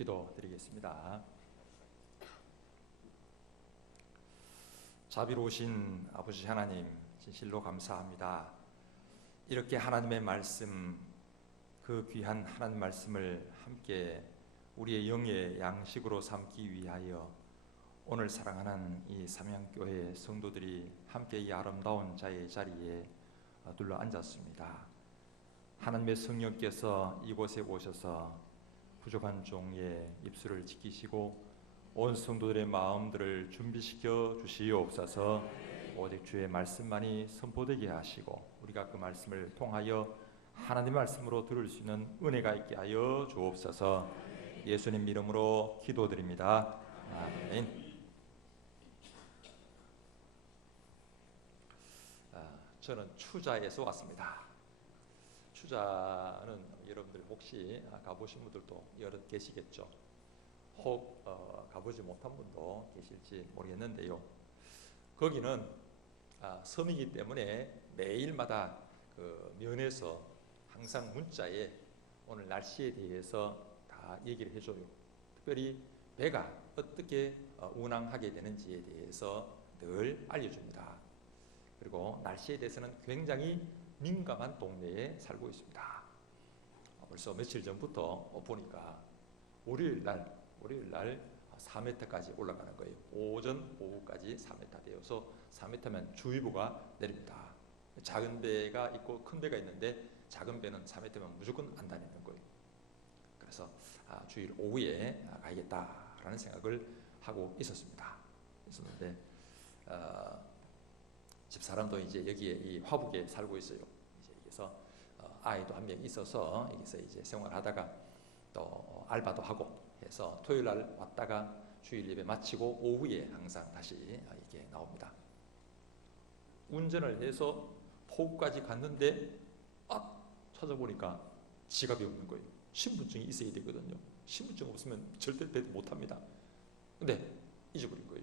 기도드리겠습니다. 자비로우신 아버지 하나님, 진실로 감사합니다. 이렇게 하나님의 말씀, 그 귀한 하나님 말씀을 함께 우리의 영의 양식으로 삼기 위하여 오늘 사랑하는 이 삼양교회 성도들이 함께 이 아름다운 자리에 둘러 앉았습니다. 하나님의 성령께서 이곳에 오셔서 부족한 종의 입술을 지키시고 온 성도들의 마음들을 준비시켜 주시옵소서. 오직 주의 말씀만이 선포되게 하시고 우리가 그 말씀을 통하여 하나님의 말씀으로 들을 수 있는 은혜가 있게 하여 주옵소서. 예수님 이름으로 기도드립니다. 아멘. 저는 추자에서 왔습니다. 추자는 여러분들 혹시 가보신 분들도 여럿 계시겠죠. 혹 가보지 못한 분도 계실지 모르겠는데요. 거기는 섬이기 때문에 매일마다 그 면에서 항상 문자에 오늘 날씨에 대해서 다 얘기를 해줘요. 특별히 배가 어떻게 운항하게 되는지에 대해서 늘 알려줍니다. 그리고 날씨에 대해서는 굉장히 민감한 동네에 살고 있습니다. 벌써 며칠 전부터 보니까 월요일 날 4m까지 올라가는 거예요. 오전, 오후까지 4m 되어서 4m면 주의보가 내립니다. 작은 배가 있고 큰 배가 있는데 작은 배는 4m면 무조건 안 다니는 거예요. 그래서 주일 오후에 가야겠다라는 생각을 하고 있었는데 집사람도 이제 여기에 이 화북에 살고 있어요. 이제 여기서 아이도 한 명 있어서 여기서 이제 생활하다가 또 알바도 하고 해서 토요일 날 왔다가 주일 예배 마치고 오후에 항상 다시 이게 나옵니다. 운전을 해서 포구까지 갔는데 찾아보니까 지갑이 없는 거예요. 신분증이 있어야 되거든요. 신분증 없으면 절대 배도 못 합니다. 근데 잊어버린 거예요.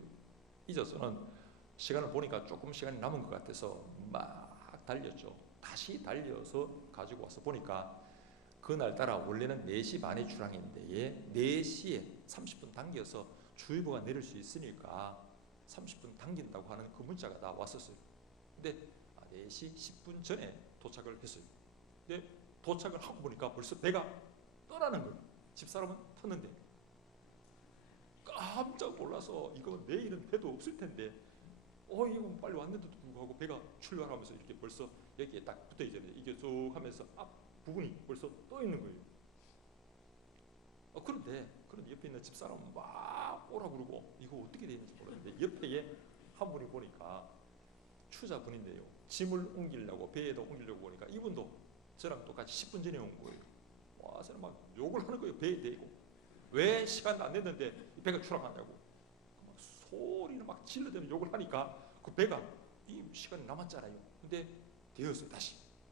잊어서는 시간을 보니까 조금 시간이 남은 것 같아서 막 달렸죠. 다시 달려서 가지고 와서 보니까 그날따라 원래는 4시 반에 출항인데 4시에 30분 당겨서 주의보가 내릴 수 있으니까 30분 당긴다고 하는 그 문자가 다 왔었어요. 근데 4시 10분 전에 도착을 했어요. 근데 도착을 하고 보니까 벌써 배가 떠나는 거예요. 집사람은 탔는데 깜짝 놀라서 이거 내일은 배도 없을 텐데 이거 빨리 왔는데도 불구하고 배가 출발하면서 이렇게 벌써 여기에 딱 붙어 있잖아요. 이게 쭉 하면서 앞 부분이 벌써 떠 있는 거예요. 그런데 옆에 있는 집사람은 막 오라 그러고 이거 어떻게 되는지 모르겠는데 옆에 한 분이 보니까 추자분인데요. 짐을 옮기려고 배에다 옮기려고 보니까 이분도 저랑 똑같이 10분 전에 온 거예요. 와서 막 욕을 하는 거예요. 배에 대고 왜 시간도 안 됐는데 배가 출항하냐고 막 소리를 막 질러대며 욕을 하니까 그 배가 이 시간이 남았잖아요. 근데 되었어요.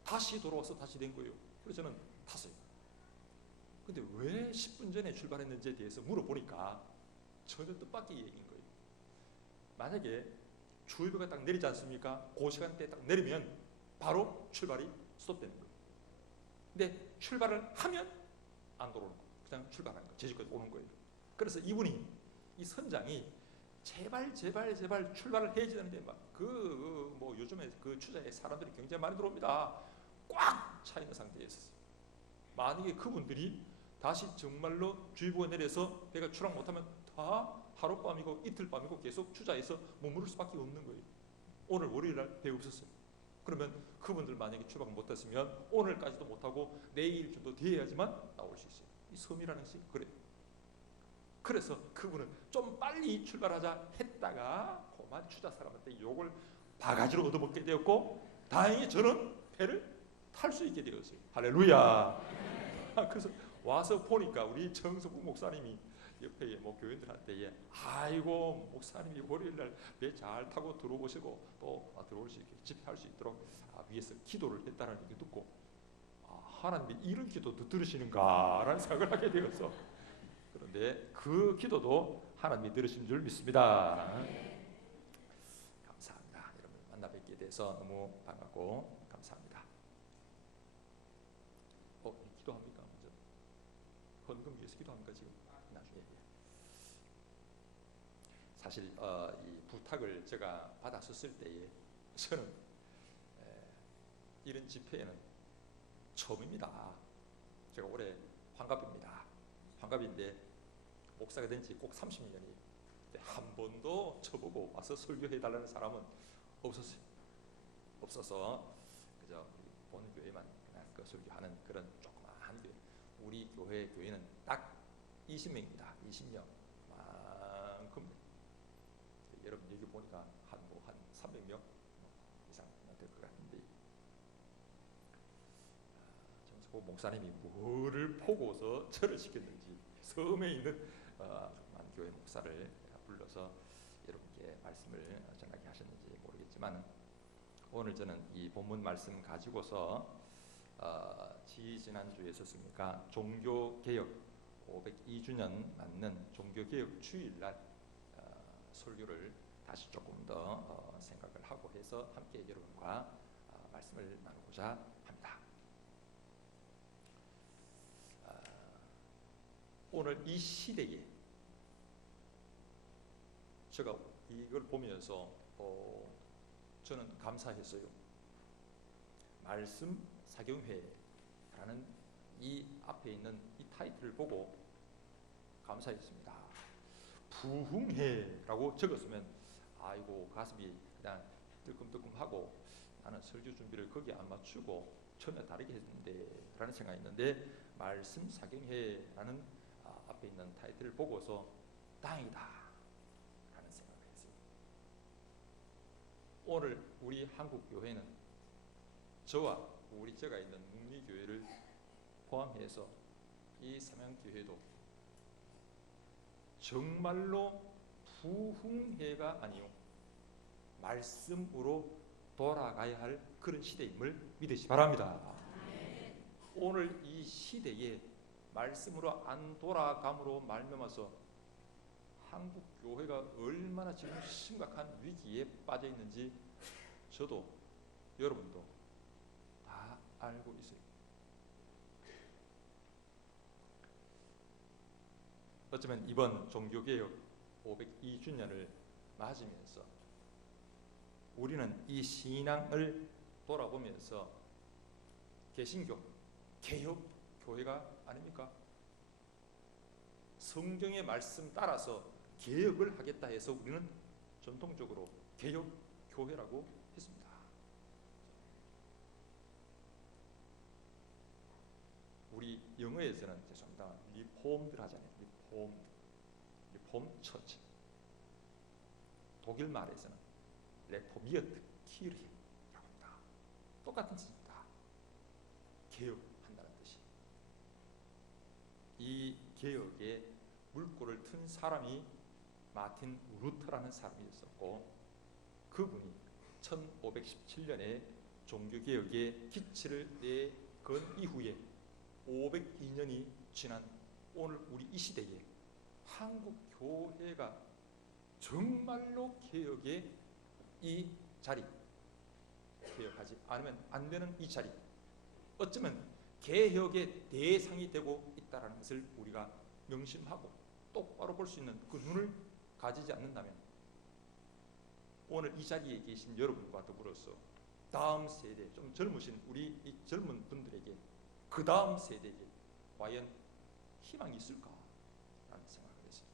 다시 돌아와서 다시 된 거예요. 그래서 저는 탔어요. 근데 왜 10분 전에 출발했는지에 대해서 물어보니까 전혀 뜻밖의 얘기인 거예요. 만약에 주의보가 딱 내리지 않습니까? 그 시간대에 딱 내리면 바로 출발이 스톱되는 거예요. 근데 출발을 하면 안 돌아오는 거예요. 그냥 출발하는 거예요. 제주까지 오는 거예요. 그래서 이분이 이 선장이 제발 출발을 해야지 되는데 뭐 요즘에 그 추자에 사람들이 굉장히 많이 들어옵니다. 꽉 차 있는 상태에 있었어요. 만약에 그분들이 다시 정말로 주의보가 내려서 배가 출항 못하면 다 하룻밤이고 이틀밤이고 계속 추자에서 머무를 수밖에 없는 거예요. 오늘 월요일날 배 없었어요. 그러면 그분들 만약에 출발 못했으면 오늘까지도 못하고 내일 정도 돼야지만 나올 수 있어요. 이 섬이라는 것이 그래요. 그래서 그분은 좀 빨리 출발하자 했다가 그만 추자 사람한테 욕을 바가지로 얻어먹게 되었고 다행히 저는 배를 탈 수 있게 되었어요. 할렐루야. 그래서 와서 보니까 우리 정석국 목사님이 옆에 뭐 교인들한테 아이고 목사님이 월요일날 배 잘 타고 들어오시고 또 들어올 수 있게 집회할 수 있도록 위해서 기도를 했다는 얘기 듣고 하나님이 이런 기도도 들으시는가라는 생각을 하게 되어서 그런데 그 기도도 하나님이 들으신 줄 믿습니다. 감사합니다. 여러분 만나 뵙게 돼서 너무 반갑고 감사합니다. 기도합니까 먼저? 헌금 위해서 기도합니까 지금? 나중에. 사실 이 부탁을 제가 받았었을 때에 저는 이런 집회에는 처음입니다. 제가 올해 환갑입니다. 환갑인데 목사가 된 지 꼭 30년이 한 번도 저보고 와서 설교해달라는 사람은 없어서 그저 본 교회만 그냥 그 설교하는 그런 조그마한 교회. 우리 교회는 딱 20명입니다. 20명 만큼. 여러분 여기 보니까 한 300명 이상 될 것 같은데, 정석호 목사님이 뭐를 보고서 절을 시켰는지 섬에 있는 교회 목사를 불러서 여러분께 말씀을 전하게 하셨는지 모르겠지만, 오늘 저는 이 본문 말씀 가지고서 지지난주에 있었습니까? 종교개혁 502주년 맞는 종교개혁 주일날 설교를 다시 조금 더 생각을 하고 해서 함께 여러분과 말씀을 나누고자 합니다. 오늘 이 시대에 제가 이걸 보면서 저는 감사했어요. 말씀 사경회라는 이 앞에 있는 이 타이틀을 보고 감사했습니다. 부흥회라고 적었으면 아이고 가슴이 그냥 뜨끔뜨끔하고 나는 설교 준비를 거기에 안 맞추고 전혀 다르게 했는데 라는 생각이 있는데, 말씀 사경회라는 앞에 있는 타이틀을 보고서 다행이다 라는 생각을 했어요. 오늘 우리 한국 교회는 저와 제가 있는 묵리교회를 포함해서 이 삼양교회도 정말로 부흥회가 아니요 말씀으로 돌아가야 할 그런 시대임을 믿으시기 바랍니다. 오늘 이 시대에 말씀으로 안 돌아감으로 말미암아서 한국 교회가 얼마나 지금 심각한 위기에 빠져 있는지 저도 여러분도 다 알고 있어요. 어쩌면 이번 종교개혁 502주년을 맞으면서 우리는 이 신앙을 돌아보면서 개신교, 개혁교회가 아닙니까? 성경의 말씀 따라서 개혁을 하겠다 해서 우리는 전통적으로 개혁교회라고 했습니다. 우리 영어에서는 죄송합니다. 리폼들 하잖아요. 리폼 처치. 독일 말에서는 레포미어트 키르히라고 합니다. 똑같은 뜻입니다. 개혁한다는 뜻이. 이 개혁에 물꼬를 튼 사람이 마틴 루터라는 사람이 있었고, 그분이 1517년에 종교개혁의 기치를 내건 이후에 502년이 지난 오늘 우리 이 시대에 한국 교회가 정말로 개혁의 이 자리, 개혁하지 않으면 안 되는 이 자리, 어쩌면 개혁의 대상이 되고 있다는 것을 우리가 명심하고 똑바로 볼 수 있는 그 눈을 가지지 않는다면 오늘 이 자리에 계신 여러분과 더불어서 다음 세대, 좀 젊으신 우리 이 젊은 분들에게, 그 다음 세대에게 과연 희망이 있을까? 라는 생각을 했어요.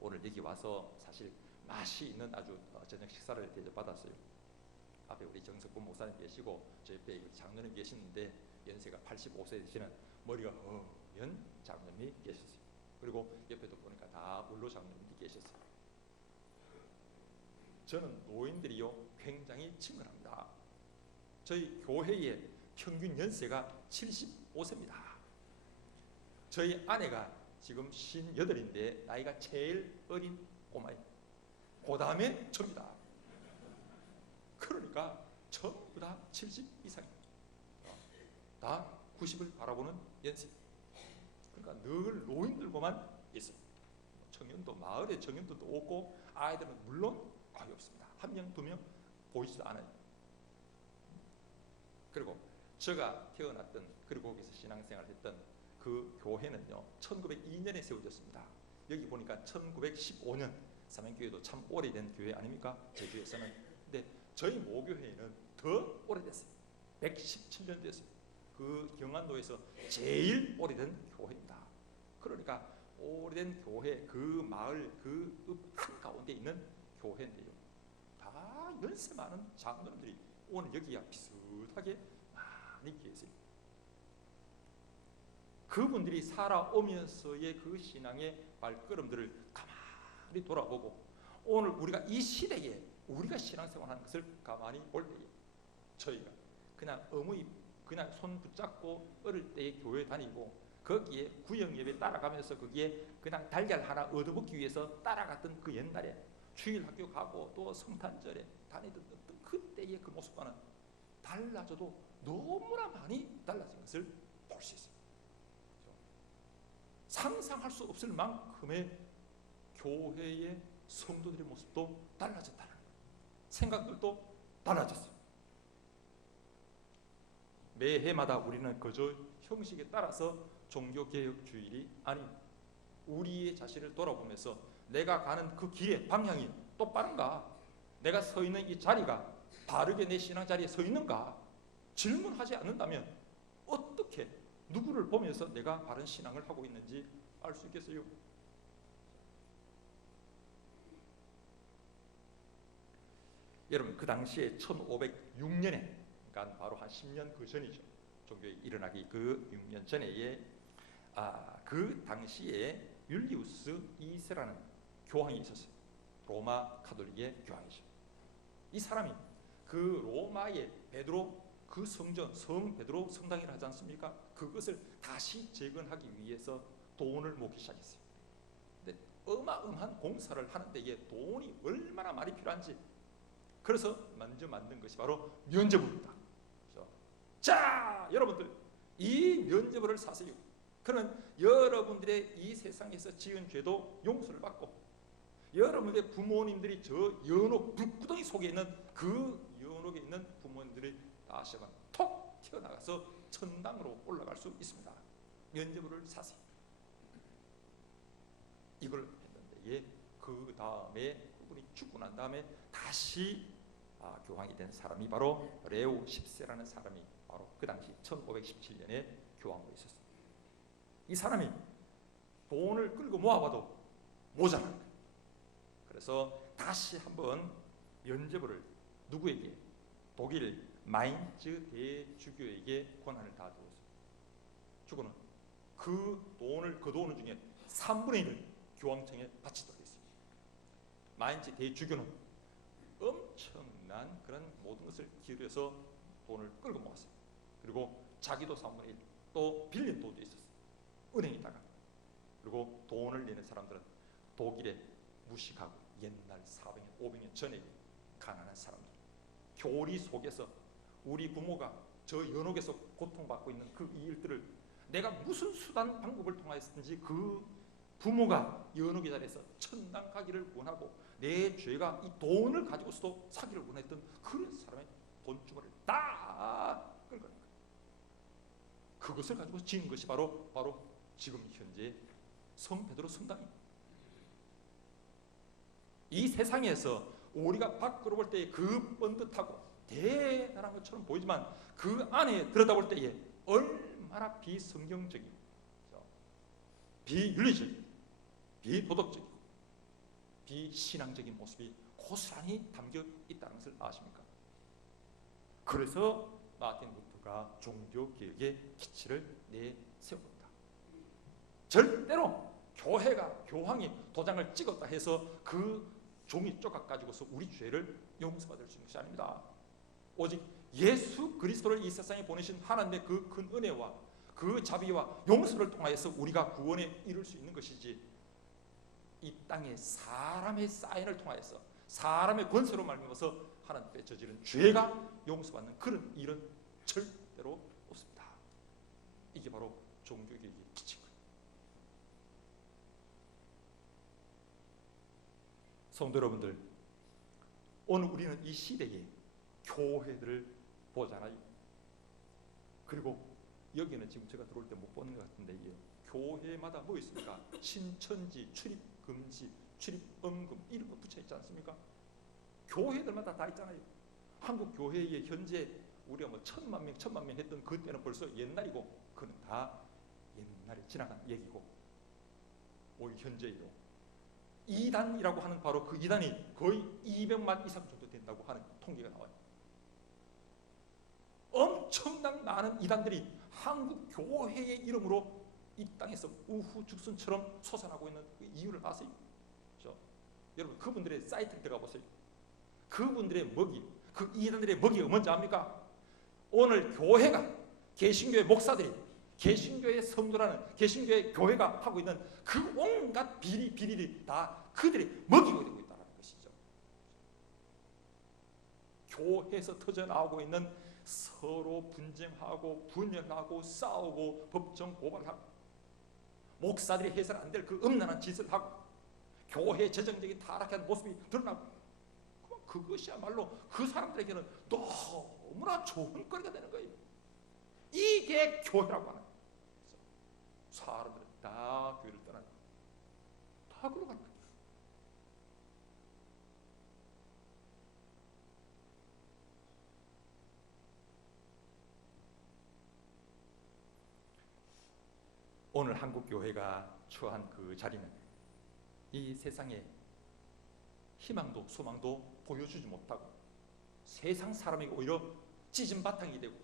오늘 여기 와서 사실 맛이 있는 아주 저녁 식사를 대접받았어요. 앞에 우리 정석군 목사님 계시고 저 옆에 장로님 계시는데 연세가 85세 되시는 머리가 허연 장로님이 계셨어요. 그리고 옆에도 보니까 다 원로 장로님이 계셨어요. 저는 노인들이요 굉장히 친근합니다. 저희 교회의 평균 연세가 75세입니다. 저희 아내가 지금 58인데 나이가 제일 어린 꼬마예요. 그 다음에 저입니다. 그러니까 전부 다 70 이상입니다. 다 90을 바라보는 연세. 그러니까 늘 노인들과만 있어요. 청년도, 마을에 청년들도 없고 아이들은 물론 거의 없습니다. 한 명, 두 명 보이지도 않아요. 그리고 제가 태어났던, 그리고 거기서 신앙생활을 했던 그 교회는요 1902년에 세워졌습니다. 여기 보니까 1915년 사명교회도 참 오래된 교회 아닙니까? 제주에서는. 근데 저희 모교회는 더 오래됐어요. 117년 됐어요. 그 경안도에서 제일 오래된 교회입니다. 그러니까 오래된 교회, 그 마을 그 한가운데 있는 교회인데요, 다 연세 많은 장로님들이 오늘 여기가 비슷하게 많이 계세요. 그분들이 살아오면서의 그 신앙의 발걸음들을 가만히 돌아보고 오늘 우리가 이 시대에 우리가 신앙생활하는 것을 가만히 볼 때에 저희가 그냥 어머니 그냥 손 붙잡고 어릴 때에 교회 다니고 거기에 구역예배 따라가면서 거기에 그냥 달걀 하나 얻어먹기 위해서 따라갔던 그 옛날에 주일학교 가고 또 성탄절에 다니던 어떤 그때의 그 모습과는 달라져도 너무나 많이 달라진 것을 볼 수 있습니다. 상상할 수 없을 만큼의 교회의 성도들의 모습도 달라졌다는 거예요. 생각들도 달라졌어요. 매해마다 우리는 그저 형식에 따라서 종교개혁 주일이 아닌 우리의 자신을 돌아보면서 내가 가는 그 길의 방향이 똑바른가? 내가 서 있는 이 자리가 바르게 내 신앙 자리에 서 있는가? 질문하지 않는다면 어떻게 누구를 보면서 내가 바른 신앙을 하고 있는지 알 수 있겠어요? 여러분 그 당시에 1506년에 그러니까 바로 한 10년 그 전이죠. 종교에 일어나기 그 6년 전에 그 당시에 율리우스 2세라는 교황이 있었어요. 로마 카톨릭의 교황이죠. 이 사람이 그 로마의 베드로 그 성전 성 베드로 성당이라 하지 않습니까? 그것을 다시 재건하기 위해서 돈을 모기 시작했어요. 근데 어마어마한 공사를 하는 데에 돈이 얼마나 많이 필요한지 그래서 먼저 만든 것이 바로 면죄부입니다. 자, 여러분들 이 면죄부를 사세요. 그러면 여러분들의 이 세상에서 지은 죄도 용서를 받고 여러분들의 부모님들이 저 연옥 불구덩이 속에 있는 그 연옥에 있는 부모님들이 다시 한번 톡 튀어나가서 천당으로 올라갈 수 있습니다. 면죄부를 사세요. 이걸 했는데 그 다음에 그분이 죽고 난 다음에 다시 교황이 된 사람이 바로 레오 10세라는 사람이 바로 그 당시 1517년에 교황으로 있었습니다. 이 사람이 돈을 끌고 모아봐도 모자란 거예요. 그래서 다시 한번 면죄부를 누구에게? 독일 마인츠 대주교에게 권한을 다 두었어요. 주교는 그 돈을 중에 3분의 1을 교황청에 바치도록 했습니다. 마인츠 대주교는 엄청난 그런 모든 것을 기울여서 돈을 끌고 모았어요. 그리고 자기도 3분의 1, 또 빌린 돈도 있었어요. 은행에다가. 그리고 돈을 내는 사람들은 독일에 무식하고 옛날 400년, 500년 전에 가난한 사람들. 교리 속에서 우리 부모가 저 연옥에서 고통받고 있는 그 일들을 내가 무슨 수단 방법을 통하였든지 그 부모가 연옥의 자리에서 천당 가기를 원하고 내 죄가 이 돈을 가지고서도 사기를 원했던 그런 사람의 돈주머니를 다 끌고 가는 거예요. 그것을 가지고 지은 것이 바로 지금 현재 성 베드로 성당입니다. 이 세상에서 우리가 밖으로 볼 때에 그 번듯하고 대단한 것처럼 보이지만 그 안에 들여다볼 때에 얼마나 비성경적이고 비윤리적이고 비도덕적이고 비신앙적인 모습이 고스란히 담겨 있다는 것을 아십니까? 그래서 마틴 루터가 종교개혁의 기치를 내세웁니다. 절대로 교회가 교황이 도장을 찍었다 해서 그 종이 조각 가지고서 우리 죄를 용서받을 수 있는 것이 아닙니다. 오직 예수 그리스도를 이 세상에 보내신 하나님의 그 큰 은혜와 그 자비와 용서를 통하여서 우리가 구원에 이룰 수 있는 것이지 이 땅에 사람의 사인을 통하여서 사람의 권세로 말미암아서 하나님께 저지른 죄가 용서받는 그런 일은 절대로 없습니다. 이게 바로 종교개혁의 기치입니다. 성도 여러분들, 오늘 우리는 이 시대에 교회들을 보잖아요. 그리고 여기는 지금 제가 들어올 때 못 보는 것 같은데 이게 교회마다 뭐 있습니까? 신천지, 출입금지, 출입언금 이런 거 붙여 있지 않습니까? 교회들마다 다 있잖아요. 한국 교회에 현재 우리가 뭐 1,000만 명 했던 그때는 벌써 옛날이고 그는 다 옛날에 지나간 얘기고 오늘 현재이고 이단이라고 하는 바로 그 이단이 거의 200만 이상 정도 된다고 하는 통계가 나와요. 엄청난 많은 이단들이 한국 교회의 이름으로 이 땅에서 우후죽순처럼 솟아나고 있는 그 이유를 아세요? 그렇죠? 여러분 그분들의 사이트를 들어가 보세요. 그분들의 먹이, 그 이단들의 먹이가 뭔지 압니까? 오늘 교회가 개신교의 목사들이 개신교의 성도라는 개신교의 교회가 하고 있는 그 온갖 비리들이 다 그들이 먹이가 되고 있다는 것이죠. 교회에서 터져나오고 있는 서로 분쟁하고 분열하고 싸우고 법정 고발하고 목사들이 해서는 안 될 그 음란한 짓을 하고 교회 재정적인 타락한 모습이 드러나고 그것이야말로 그 사람들에게는 너무나 좋은 거리가 되는 거예요. 이게 교회라고 하는 거예요. 사람들은 다 교회를 떠나고 다 그러고 가는 거예요. 오늘 한국 교회가 처한 그 자리는 이 세상에 희망도 소망도 보여주지 못하고 세상 사람이 오히려 찢은 바탕이 되고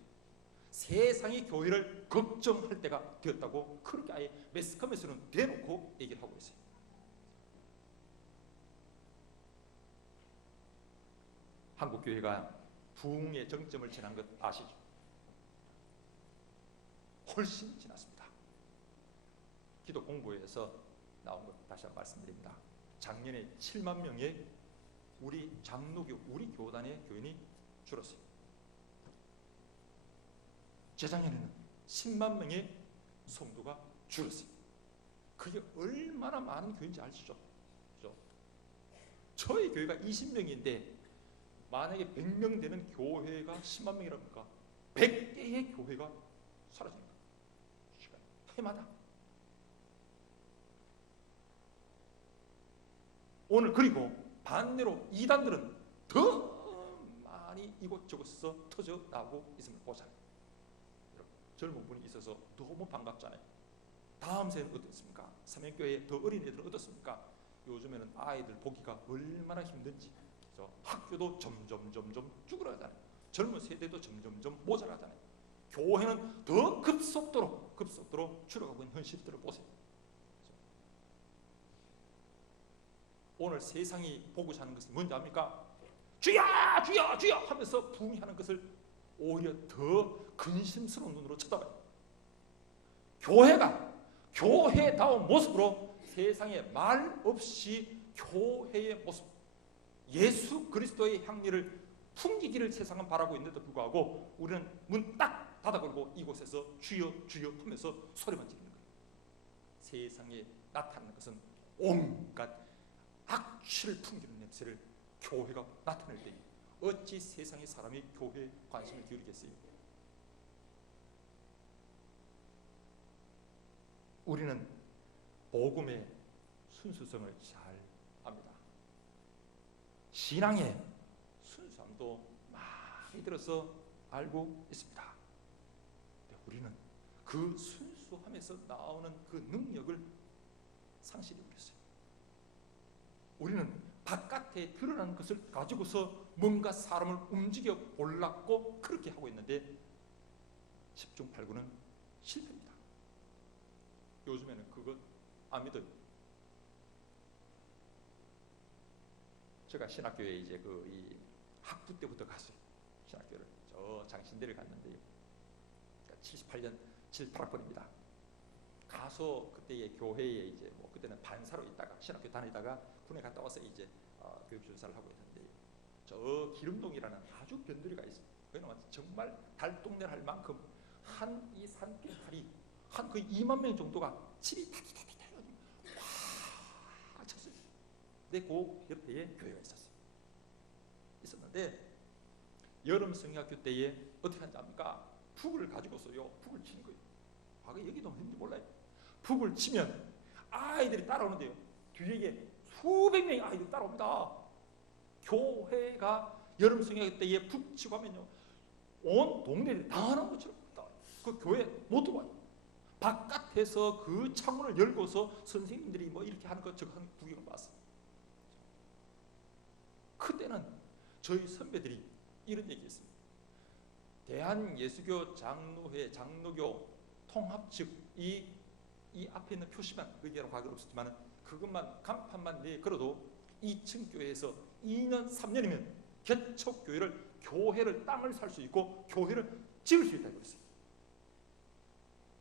세상이 교회를 걱정할 때가 되었다고 그렇게 아예 매스컴에서는 대놓고 얘기를 하고 있어요. 한국 교회가 부흥의 정점을 지난 것 아시죠? 훨씬 지났습니다. 기독 공부에서 나온 것 다시 한번 말씀드립니다. 작년에 7만 명의 우리 장로교, 우리 교단의 교인이 줄었어요. 재작년에는 10만 명의 성도가 줄었어요. 그게 얼마나 많은 교회인지 아시죠? 그렇죠? 저희 교회가 20명인데 만약에 100명 되는 교회가 10만 명이랍니까? 100개의 교회가 사라집니다. 해마다. 오늘 그리고 반대로 이단들은 더 많이 이곳저곳에서 터져 나오고 있음을 보잖아요. 젊은 분이 있어서 너무 반갑잖아요. 다음 세는 어떻습니까? 삼연교회 더 어린 애들은 어떻습니까? 요즘에는 아이들 보기가 얼마나 힘든지. 그래서 학교도 점점 쭈그러가잖아요. 젊은 세대도 점점 모자라잖아요. 교회는 더 급속도로 줄어가고 있는 현실들을 보세요. 오늘 세상이 보고자 하는 것은 뭔지 압니까? 주야 주야 주야 하면서 부흥하는 것을 오히려 더 근심스러운 눈으로 쳐다봐요. 교회가 교회다운 모습으로 세상에 말 없이 교회의 모습, 예수 그리스도의 향기를 풍기기를 세상은 바라고 있는데도 불구하고 우리는 문 딱 닫아 걸고 이곳에서 주여 주여 하면서 소리만 지르는 거예요. 세상에 나타나는 것은 온갖 악취를 풍기는 냄새를 교회가 나타낼 때 어찌 세상의 사람이 교회에 관심을 기울이겠어요? 우리는 복음의 순수성을 잘 압니다. 신앙의 순수함도 많이 들어서 알고 있습니다. 우리는 그 순수함에서 나오는 그 능력을 상실해버렸어요. 우리는 바깥에 드러나는 것을 가지고서 뭔가 사람을 움직여 보려고 그렇게 하고 있는데 10중 8구는 실패입니다. 요즘에는 그것 안 믿어요. 제가 신학교에 이제 이 학부 때부터 갔어요. 신학교를 저 장신대를 갔는데요. 78년 7, 8학번입니다. 가서 그때의 교회에 이제 뭐 그때는 반사로 있다가 신학교 다니다가 군에 갔다 와서 이제 교육준사를 하고 있는데 저 기름동이라는 아주 변두리가 있어요. 왜냐면 정말 달동네를 할 만큼 한 이 산길탈이 한 거의 2만 명 정도가 집이 타기타기 와 쳤어요. 근데 그 옆에 교회가 있었는데 여름 성경학교 때에 어떻게 하는지 압니까? 북을 가지고서요 북을 치는 거예요. 과거 얘기도 했는지 몰라요. 북을 치면 아이들이 따라오는데요. 뒤에 수백 명의 아이들이 따라옵니다. 교회가 여름 성경 때에 북 치고 하면요, 온 동네를 당하는 것처럼 그 교회 못 들어와요. 바깥에서 그 창문을 열고서 선생님들이 뭐 이렇게 하는 것 저거 하는 구경을 봤어요. 그때는 저희 선배들이 이런 얘기했습니다. 대한예수교 장로회 장로교 통합 측 이 앞에 있는 표시만 의견으로 과거는 없었지만 그것만 간판만 내 걸어도 2층 교회에서 2년 3년이면 개척교회를 교회를 땅을 살 수 있고 교회를 지을 수 있다고 그랬어요.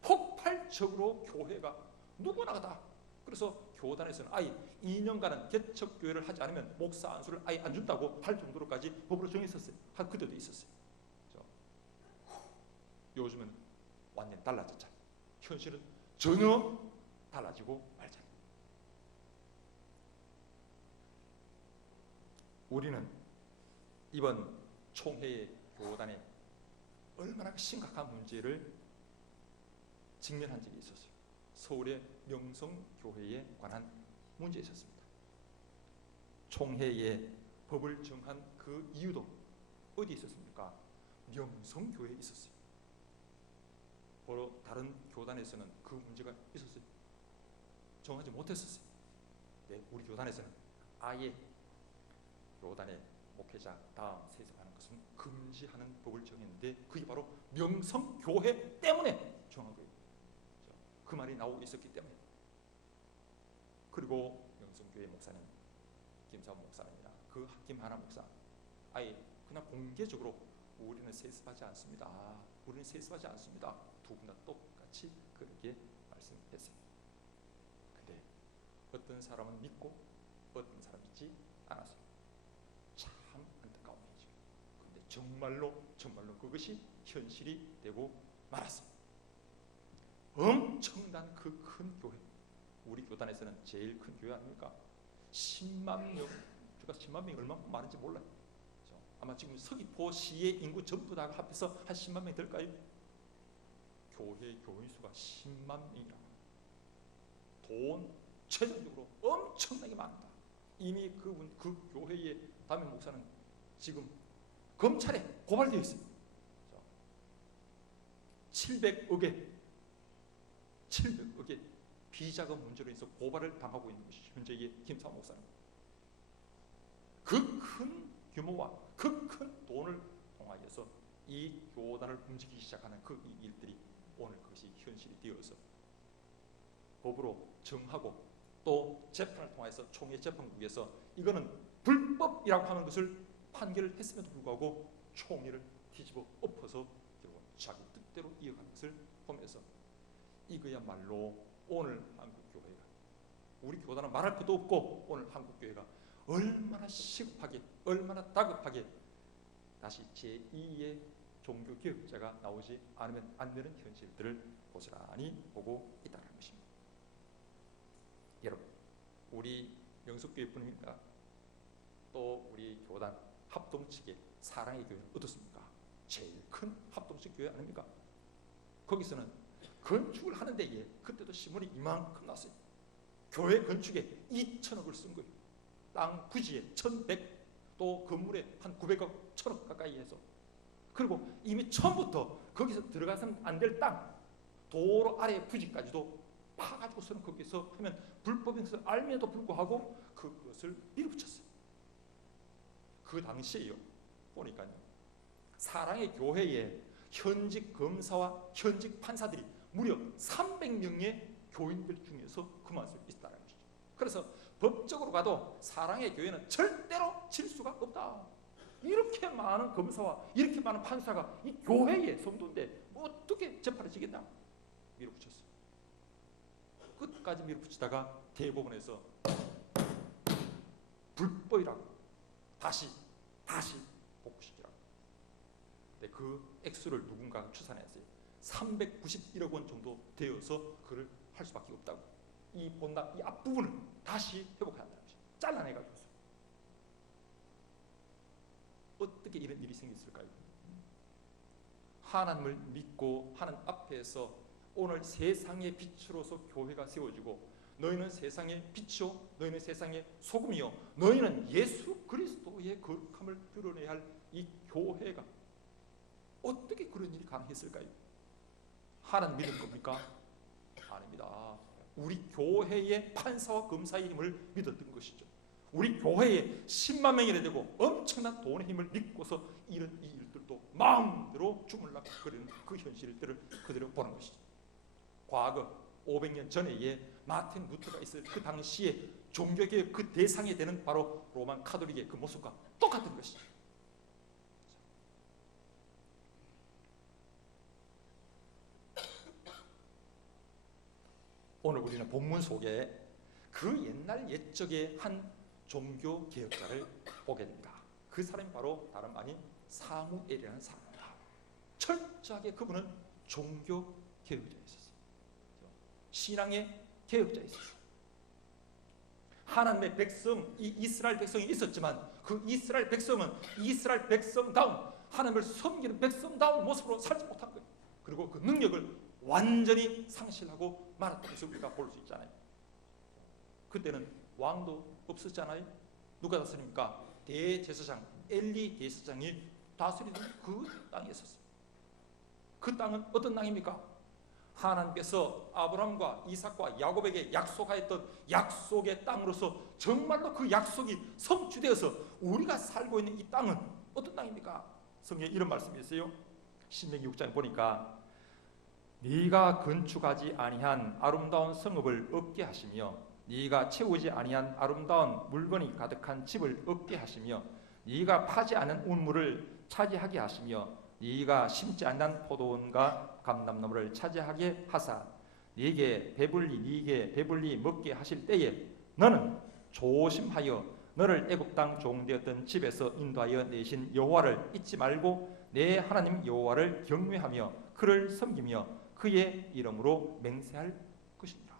폭발적으로 교회가 누구나가 다. 그래서 교단에서는 아예 2년간은 개척교회를 하지 않으면 목사 안수를 아예 안 준다고 할 정도로까지 법으로 정했었어요. 한 그때도 있었어요. 요즘은 완전히 달라졌잖아요. 현실은 전혀 달라지고 말잖아요. 우리는 이번 총회의 교단에 얼마나 심각한 문제를 직면한 적이 있었어요. 서울의 명성교회에 관한 문제에 있었습니다. 총회에 법을 정한 그 이유도 어디 있었습니까? 명성교회에 있었어요. 바로 다른 교단에서는 그 문제가 있었어요. 정하지 못했었어요. 네, 우리 교단에서는 아예 교단의 목회자 다음 세습하는 것은 금지하는 법을 정했는데 그게 바로 명성교회 때문에 정한 거예요. 그 말이 나오고 있었기 때문에. 그리고 명성교회 목사님 김사원 목사님이나 그 김하나 목사 아예 그냥 공개적으로 우리는 세습하지 않습니다. 우리는 세습하지 않습니다. 두 분 다 똑같이 그렇게 말씀했어요. 근데 어떤 사람은 믿고 어떤 사람은 믿지 않았어요. 참 안타까운 일이죠. 그런데 정말로 그것이 현실이 되고 말았습니다. 엄청난 그 큰 교회, 우리 교단에서는 제일 큰 교회 아닙니까? 10만 명, 제가 10만 명이 얼마나 많은지 몰라요. 아마 지금 서귀포시의 인구 전부 다 합해서 한 10만 명이 될까요? 교회 교인 수가 10만 명이라. 돈 최종적으로 엄청나게 많다. 이미 그 교회의 담임 목사는 지금 검찰에 고발되어 있어요. 700억의 비자금 문제로 인해서 고발을 당하고 있는 것이 현재의 김사원 목사는. 그 큰 규모와 그 큰 돈을 통하여서 이 교단을 움직이기 시작하는 그 일들이 오늘 그것이 현실이 되어서 법으로 정하고 또 재판을 통해서 총회 재판국에서 이거는 불법이라고 하는 것을 판결을 했음에도 불구하고 총회를 뒤집어 엎어서 결국 자기 뜻대로 이어가는 것을 보면서 이거야말로 오늘 한국교회가, 우리 교단은 말할 것도 없고 오늘 한국교회가 얼마나 시급하게 얼마나 다급하게 다시 제2의 종교개혁자가 나오지 않으면 안 되는 현실들을 고스란히 보고 있다는 것입니다. 여러분, 우리 명석교회뿐입니까? 또 우리 교단 합동 측의 사랑의 교회는 어떻습니까? 제일 큰 합동식 교회 아닙니까? 거기서는 건축을 하는데 그때도 시물이 이만큼 났어요. 교회 건축에 2천억을 쓴 거예요. 땅 부지에 1,100, 또 건물에 한 900억, 1,000억 가까이 해서. 그리고 이미 처음부터 거기서 들어가서는 안 될 땅, 도로 아래 부지까지도 파가지고서는 거기서 하면 불법인 것을 알면도 불구하고 그것을 밀어붙였어요. 그 당시에요, 보니까요, 사랑의 교회에 현직 검사와 현직 판사들이 무려 300명의 교인들 중에서 그만 있다는 것이죠. 그래서 법적으로 가도 사랑의 교회는 절대로 질 수가 없다. 이렇게 많은 검사와 이렇게 많은 판사가 이 교회의 성도인데 어떻게 재판을 지겠나? 밀어붙였어요. 끝까지 밀어붙이다가 대법원에서 불법이라고 다시 복구시키라고. 근데 그 액수를 누군가가 추산했어요. 391억 원 정도 되어서 그를 할 수밖에 없다고. 이 앞부분을 다시 회복한다는 것이 잘라내가지고. 어떻게 이런 일이 생겼을까요? 하나님을 믿고 하나님 앞에서 오늘 세상의 빛으로서 교회가 세워지고 너희는 세상의 빛이요 너희는 세상의 소금이요 너희는 예수 그리스도의 거룩함을 드러내야 할 이 교회가 어떻게 그런 일이 가능했을까요? 하나님 믿은 겁니까? 아닙니다. 우리 교회의 판사와 검사의 힘을 믿었던 것이죠. 우리 교회에 10만 명이나 되고 엄청난 돈의 힘을 믿고서 이런 이 일들도 마음대로 주물럭거리는 그 현실들을 그대로 보는 것이죠. 과거 500년 전에 마틴 루터가 있을 그 당시에 종교개혁 그 대상이 되는 바로 로만 카톨릭의 그 모습과 똑같은 것이죠. 오늘 우리는 본문 속에 그 옛날 옛적의 한 종교 개혁자를 보게 됩니다. 그 사람이 바로 다름 아닌 사무엘이라는 사람입니다. 철저하게 그분은 종교 개혁자였었어요. 신앙의 개혁자였었어요. 하나님의 백성, 이 이스라엘 백성이 있었지만 그 이스라엘 백성은 이스라엘 백성다운 하나님을 섬기는 백성다운 모습으로 살지 못한 거예요. 그리고 그 능력을 완전히 상실하고 말았다는 것을 우리가 볼 수 있잖아요. 그때는 왕도 없었잖아요. 누가 다스립니까? 대제사장 엘리 대제사장이 다스리던 그 땅에 있었어요. 그 땅은 어떤 땅입니까? 하나님께서 아브라함과 이삭과 야곱에게 약속하였던 약속의 땅으로서 정말로 그 약속이 성취되어서 우리가 살고 있는 이 땅은 어떤 땅입니까? 성경에 이런 말씀이 있어요. 신명기 6장에 보니까 네가 건축하지 아니한 아름다운 성읍을 얻게 하시며 네가 채우지 아니한 아름다운 물건이 가득한 집을 얻게 하시며 네가 파지 않은 운물을 차지하게 하시며 네가 심지 않는 포도원과 감람나무를 차지하게 하사 네게 배불리 먹게 하실 때에 너는 조심하여 너를 애굽 땅 종되었던 집에서 인도하여 내신 여호와를 잊지 말고 내 하나님 여호와를 경외하며 그를 섬기며 그의 이름으로 맹세할 것입니다.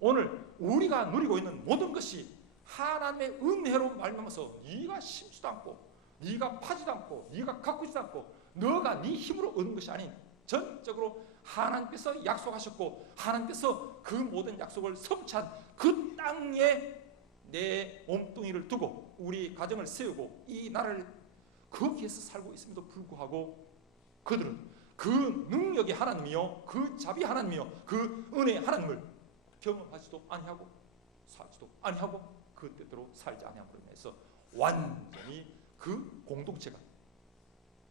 오늘 우리가 누리고 있는 모든 것이 하나님의 은혜로 말미암아서 네가 심지도 않고 네가 파지도 않고 네가 가꾸지도 않고 너가 네 힘으로 얻는 것이 아닌 전적으로 하나님께서 약속하셨고 하나님께서 그 모든 약속을 성취한 그 땅에 내 몸뚱이를 두고 우리 가정을 세우고 이 나라를 거기에서 살고 있음에도 불구하고 그들은 그 능력의 하나님이요 그 자비 하나님이요 그 은혜의 하나님을 경험하지도 아니하고 살지도 아니하고 그 뜻대로 살지 아니함으로 인해서 완전히 그 공동체가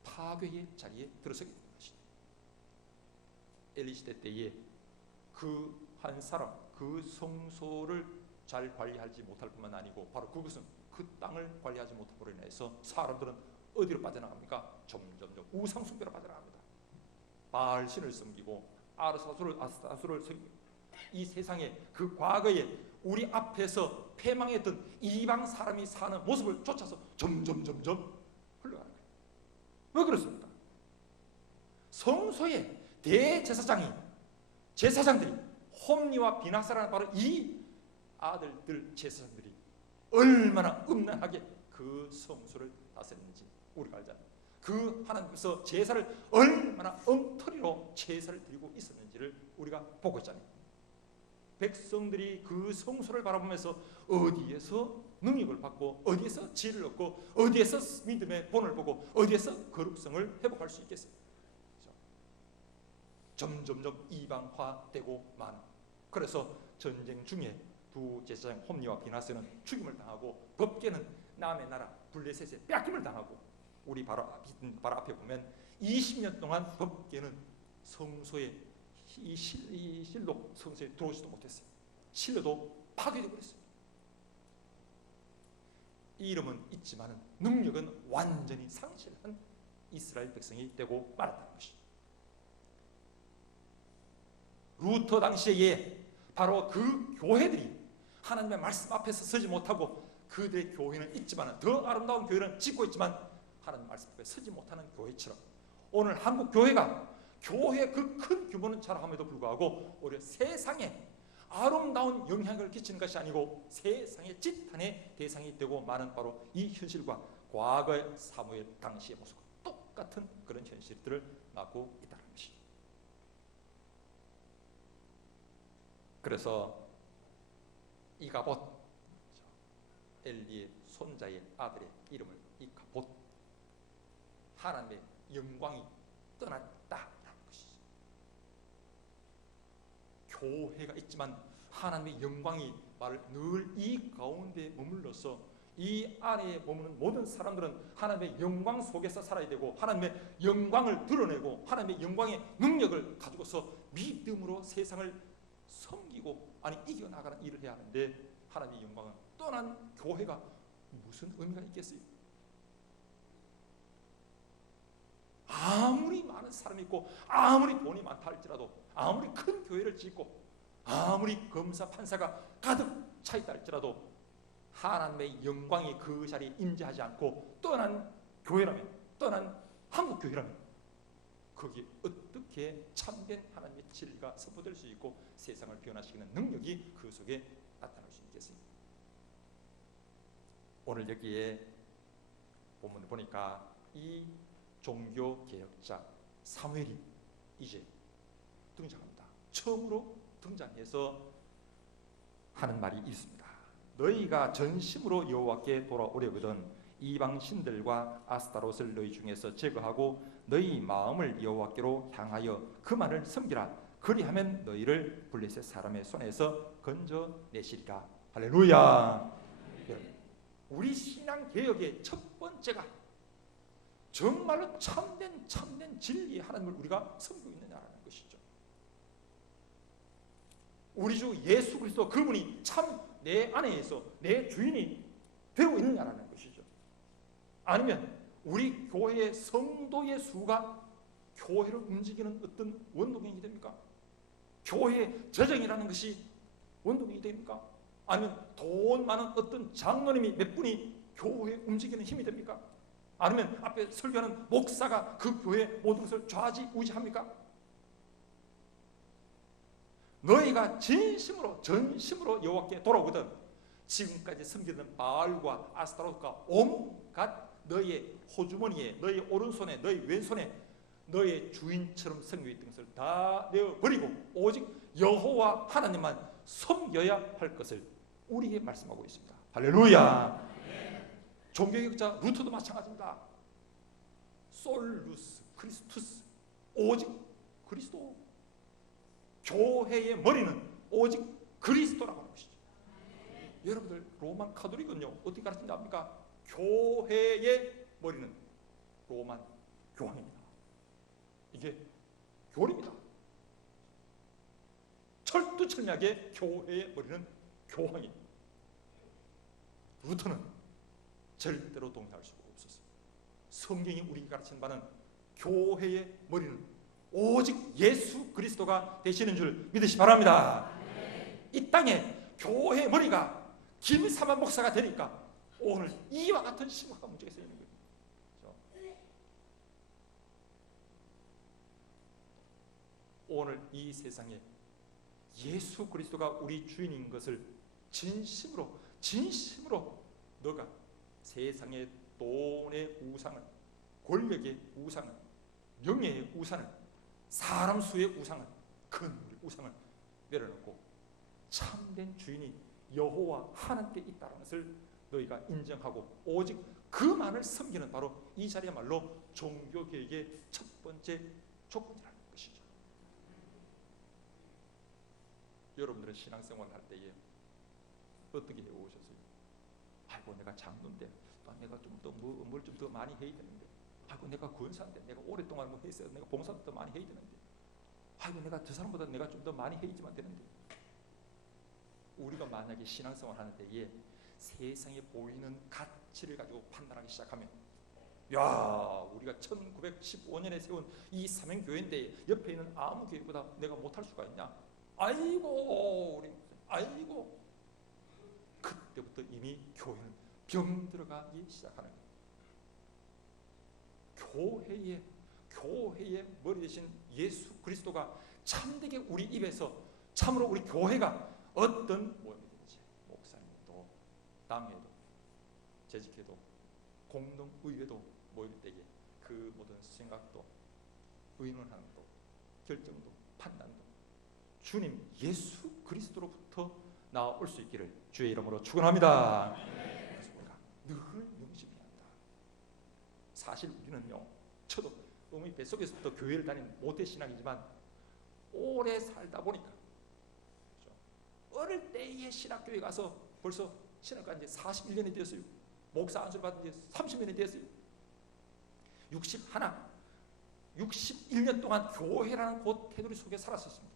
파괴의 자리에 들어서게 되는 것이죠. 엘리 시대 때에 그 한 사람 그 성소를 잘 관리하지 못할 뿐만 아니고 바로 그것은 그 땅을 관리하지 못함으로 인해서 사람들은 어디로 빠져나갑니까? 점점점 우상 숭배로 빠져나갑니다. 바알신을 섬기고 아스타로를 섬기고 이 세상에 그 과거에 우리 앞에서 패망했던 이방 사람이 사는 모습을 쫓아서 점점점 흘러가는 거예요. 왜 그렇습니까? 성소의 제사장들이 홈리와 비나사라는 바로 이 아들들 제사장들이 얼마나 음란하게 그 성소를 다스렸는지 우리가 알잖아요. 그 하나님께서 제사를 얼마나 엉터리로 제사를 드리고 있었는지를 우리가 보고 있잖아요. 백성들이 그 성소를 바라보면서 어디에서 능력을 받고 어디에서 지혜를 얻고 어디에서 믿음의 본을 보고 어디에서 거룩성을 회복할 수 있겠어요? 점점점 이방화되고 많은. 그래서 전쟁 중에 두 제사장 홈리와 비나스는 죽임을 당하고 법궤는 남의 나라 블레셋에 뺏김을 당하고 우리 바로 앞에 보면 20년 동안 법궤는 성소에 이 실로 성소에 들어오지도 못했어요. 실로도 파괴되고 있어요. 이 이름은 있지만은 능력은 완전히 상실한 이스라엘 백성이 되고 말았다는 것이죠. 루터 당시에 바로 그 교회들이 하나님의 말씀 앞에서 서지 못하고 그들의 교회는 있지만 더 아름다운 교회는 짓고 있지만 하나님 말씀 앞에 서지 못하는 교회처럼 오늘 한국 교회가 교회의 그 큰 규모는 자랑함에도 불구하고 오히려 세상에 아름다운 영향을 끼치는 것이 아니고 세상의 지탄의 대상이 되고 많은 바로 이 현실과 과거의 사무엘 당시의 모습과 똑같은 그런 현실들을 맡고 있다는 것이죠. 그래서 이가봇, 엘리의 손자의 아들의 이름을 이가봇, 하나님의 영광이 떠났다라는 것이죠. 교회가 있지만 하나님의 영광이 늘 이 가운데 머물러서 이 안에 머무는 모든 사람들은 하나님의 영광 속에서 살아야 되고, 하나님의 영광을 드러내고 하나님의 영광의 능력을 가지고서 믿음으로 세상을 섬기고 이겨나가는 일을 해야 하는데, 하나님의 영광은 떠난 교회가 무슨 의미가 있겠어요? 아무리 많은 사람이 있고 아무리 돈이 많다 할지라도, 아무리 큰 교회를 짓고 아무리 검사 판사가 가득 차 있다 할지라도, 하나님의 영광이 그 자리에 임재하지 않고 떠난 교회라면, 떠난 한국 교회라면 거기에 어떻게 참된 하나님의 진리가 선포될 수 있고 세상을 변화시키는 능력이 그 속에 나타날 수 있겠습니까? 오늘 여기에 본문을 보니까 이 종교개혁자 사무엘이 이제 등장합니다. 처음으로 등장해서 하는 말이 있습니다. 너희가 전심으로 여호와께 돌아오려거든 이방 신들과 아스타롯을 너희 중에서 제거하고 너희 마음을 여호와께로 향하여 그만을 섬기라. 그리하면 너희를 블레셋 사람의 손에서 건져내시리라. 할렐루야. 우리 신앙 개혁의 첫 번째가 정말로 참된 진리의 하나님을 우리가 섬기고 있느냐라는 것이죠. 우리 주 예수 그리스도, 그분이 참 내 안에서 내 주인이 되고 있느냐라는 것이죠. 아니면 우리 교회의 성도의 수가 교회를 움직이는 어떤 원동력이 됩니까? 교회의 재정이라는 것이 원동력이 됩니까? 아니면 돈 많은 어떤 장로님이 몇 분이 교회에 움직이는 힘이 됩니까? 아니면 앞에 설교하는 목사가 그 교회 모든 것을 좌지우지합니까? 너희가 전심으로 여호와께 돌아오거든 지금까지 섬기던 바알과 아스타롯과 온갖 너희의 호주머니에, 너희 오른손에, 너희 왼손에 너희의 주인처럼 섬기고 있던 것을 다 내어버리고 오직 여호와 하나님만 섬겨야 할 것을 우리에게 말씀하고 있습니다. 할렐루야. 종교개혁자 루터도 마찬가지입니다. 솔루스 크리스투스, 오직 그리스도. 교회의 머리는 오직 그리스도라고 하는 것이죠. 여러분들 로만 카톨릭은요 어떻게 가르친다 합니까? 교회의 머리는 로만 교황입니다. 이게 교리입니다. 철두철미하게 교회의 머리는 교황입니다. 루터는 절대로 동의할 수가 없었습니다. 성경이 우리에게 가르치는 바는 교회의 머리는 오직 예수 그리스도가 되시는 줄 믿으시 바랍니다. 이 땅에 교회의 머리가 김사만 목사가 되니까 오늘 이와 같은 심각한 문제가 있는 거예요. 그렇죠? 오늘 이 세상에 예수 그리스도가 우리 주인인 것을 진심으로 너가 세상의 돈의 우상을, 권력의 우상을, 명예의 우상을, 사람 수의 우상을, 큰 우상을 내려놓고 참된 주인이 여호와 하나님께 있다는 것을 너희가 인정하고 오직 그만을 섬기는 바로 이 자리야말로 종교개혁의 첫 번째 조건이라는 것이죠. 여러분들은 신앙생활을 할 때에 어떻게 해오셨어요? 아이고 내가 장로인데 내가 좀 더 뭘 좀 더 많이 해야 되는데, 아이고 내가 권사인데 내가 오랫동안 뭐 했어요. 내가 봉사도 더 많이 해야 되는데, 아이고 내가 저 사람보다 내가 좀 더 많이 해야지만 되는데. 우리가 만약에 신앙생활 하는 때에 세상에 보이는 가치를 가지고 판단하기 시작하면, 야 우리가 1915년에 세운 이 사명교회인데 옆에 있는 아무 교회보다 내가 못할 수가 있냐? 아이고 그때부터 이미 교회는 병들어가기 시작하는 거예요. 교회의 머리 대신 예수 그리스도가 참되게 우리 입에서 참으로 우리 교회가 어떤 모임이든지 목사님도 당회도 재직회도 공동의회도 모일 때에 그 모든 생각도 의논하는 것도 결정도 판단도 주님 예수 그리스도로부터 나올 수 있기를 주의 이름으로 축원합니다. 그래서 우리가 늘 명심해야 한다. 사실 우리는요, 저도 어머니 뱃속에서부터 교회를 다닌 모태 신앙이지만 오래 살다 보니까, 그렇죠? 어릴 때에 신학교에 가서 벌써 신학과 이제 41년이 되었어요. 목사 안수를 받은 지 30년이 되었어요. 61년 동안 교회라는 곳 테두리 속에 살았었습니다.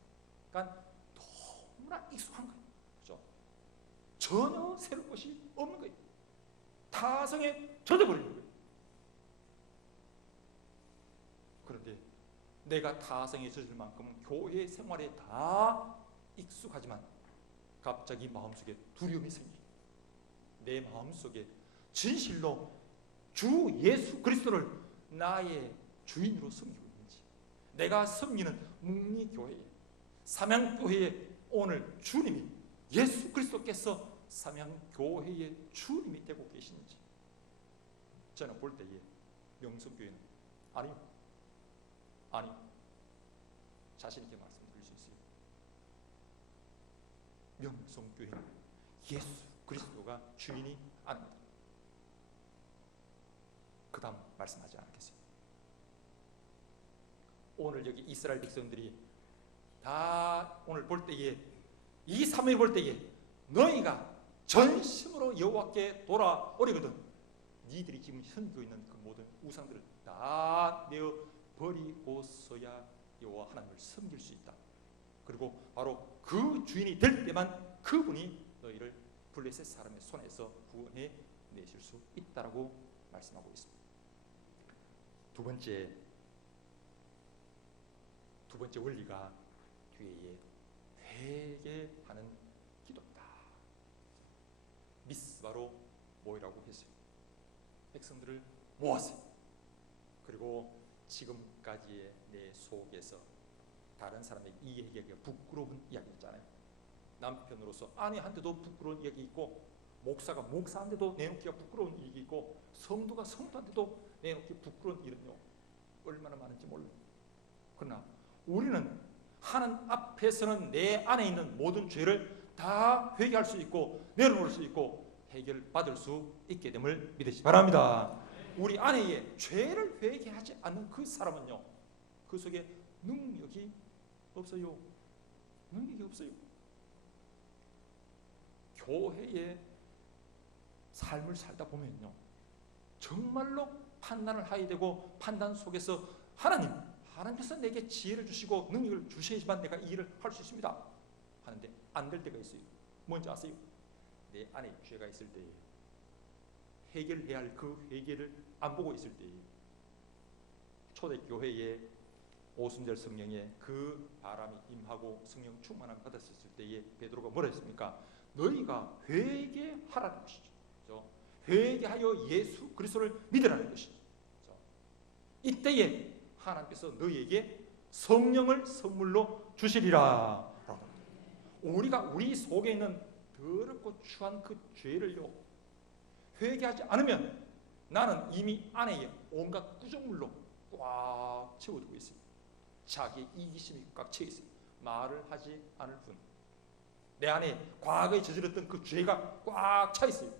그러니까 너무나 익숙한 거예요. 그렇죠? 전혀 새로운 것이 없는 거예요. 타성에 젖어버리는 거예요. 그런데 내가 타성에 젖을 만큼 교회 생활에 다 익숙하지만 갑자기 마음속에 두려움이 생기고 내 마음속에 진실로 주 예수 그리스도를 나의 주인으로 섬기고 있는지, 내가 섬기는 묵리교회에, 삼양교회에 오늘 주님이 예수 그리스도께서 삼양교회의 주님이 되고 계시는지 저는 볼 때에 명성교회는 아니 자신 있게 말씀드릴 수 있어요. 명성교회는 예수 그리스도가 주인이 아닙니다. 그 다음 말씀하지 않겠어요. 오늘 여기 이스라엘 백성들이 다 오늘 볼 때에, 이 사무엘 볼 때에 너희가 전심으로 여호와께 돌아오려거든 니들이 지금 섬기고 있는 그 모든 우상들을 다 내어 버리고서야 여호와 하나님을 섬길 수 있다. 그리고 바로 그 주인이 될 때만 그분이 너희를 블레셋 사람의 손에서 구원해 내실 수 있다라고 말씀하고 있습니다. 두 번째 원리가 뒤에 회개하는 기도입니다. 미스바로 모이라고 했어요. 백성들을 모았어요. 그리고 지금까지의 내 속에서 다른 사람에게 이 얘기가 부끄러운 이야기였잖아요. 남편으로서 아내한테도 부끄러운 이야기 있고, 목사가 목사한테도 내놓기가 부끄러운 일이 있고, 성도가 성도한테도 내놓기 부끄러운 일은요 얼마나 많은지 몰라요. 그러나 우리는 하나님 앞에서는 내 안에 있는 모든 죄를 다 회개할 수 있고 내려놓을 수 있고 해결받을 수 있게 됨을 믿으시기 바랍니다. 우리 안에 죄를 회개하지 않는 그 사람은요, 그 속에 능력이 없어요. 능력이 없어요. 교회의 삶을 살다 보면요, 정말로 판단을 하게 되고, 판단 속에서 하나님께서 내게 지혜를 주시고 능력을 주셔야지만 내가 이 일을 할 수 있습니다 하는데 안 될 때가 있어요. 뭔지 아세요? 내 안에 죄가 있을 때에, 해결해야 할 그 회개를 안 보고 있을 때에, 초대교회에 오순절 성령에 그 바람이 임하고 성령 충만함 받았을 때에 베드로가 뭐라 했습니까? 너희가 회개하라는 것이죠. 그렇죠? 회개하여 예수 그리스도를 믿으라는 것이죠. 그렇죠? 이때에 하나님께서 너희에게 성령을 선물로 주시리라. 우리가 우리 속에 있는 더럽고 추한 그 죄를요 회개하지 않으면 나는 이미 안에 온갖 구정물로 꽉 채워두고 있어요. 자기 이기심이 꽉 채 있어요. 말을 하지 않을 뿐 내 안에 과거에 저질렀던 그 죄가 꽉 차 있어요.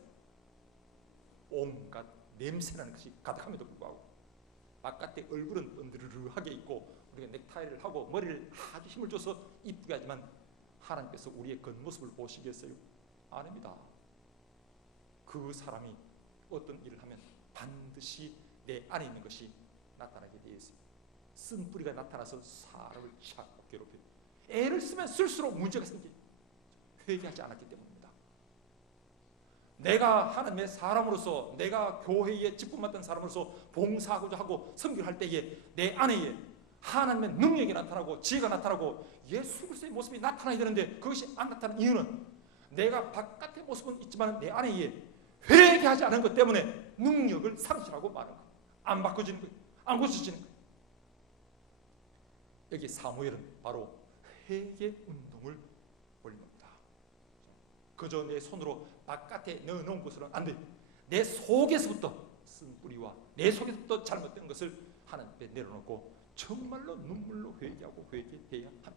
온갖 냄새나는 것이 가득함에도 불구하고 바깥에 얼굴은 은드르르하게 있고 우리가 넥타이를 하고 머리를 아주 힘을 줘서 이쁘게 하지만 하나님께서 우리의 겉모습을 보시겠어요? 아닙니다. 그 사람이 어떤 일을 하면 반드시 내 안에 있는 것이 나타나게 되어 있어요. 쓴 뿌리가 나타나서 사람을 자꾸 괴롭혀요. 애를 쓰면 쓸수록 문제가 생겨요. 회개하지 않았기 때문입니다. 내가 하나님의 사람으로서, 내가 교회에 직분 맡은 사람으로서 봉사하고자 하고 섬기할 때에 내 안에 하나님의 능력이 나타나고 지혜가 나타나고 예수 그리스도의 모습이 나타나야 되는데 그것이 안 나타나는 이유는 내가 바깥의 모습은 있지만 내 안에 회개하지 않은 것 때문에 능력을 상실하고 마는 거예요. 안 바꿔지는 거예요. 안 고쳐지는 거예요. 여기 사무엘은 바로 회개 운동을 올린 겁니다. 그저 내 손으로 바깥에 넣어놓은 것으로는 안 돼요. 내 속에서부터 쓴 뿌리와 내 속에서부터 잘못된 것을 하나님께 내려놓고 정말로 눈물로 회개하고 회개해야 합니다.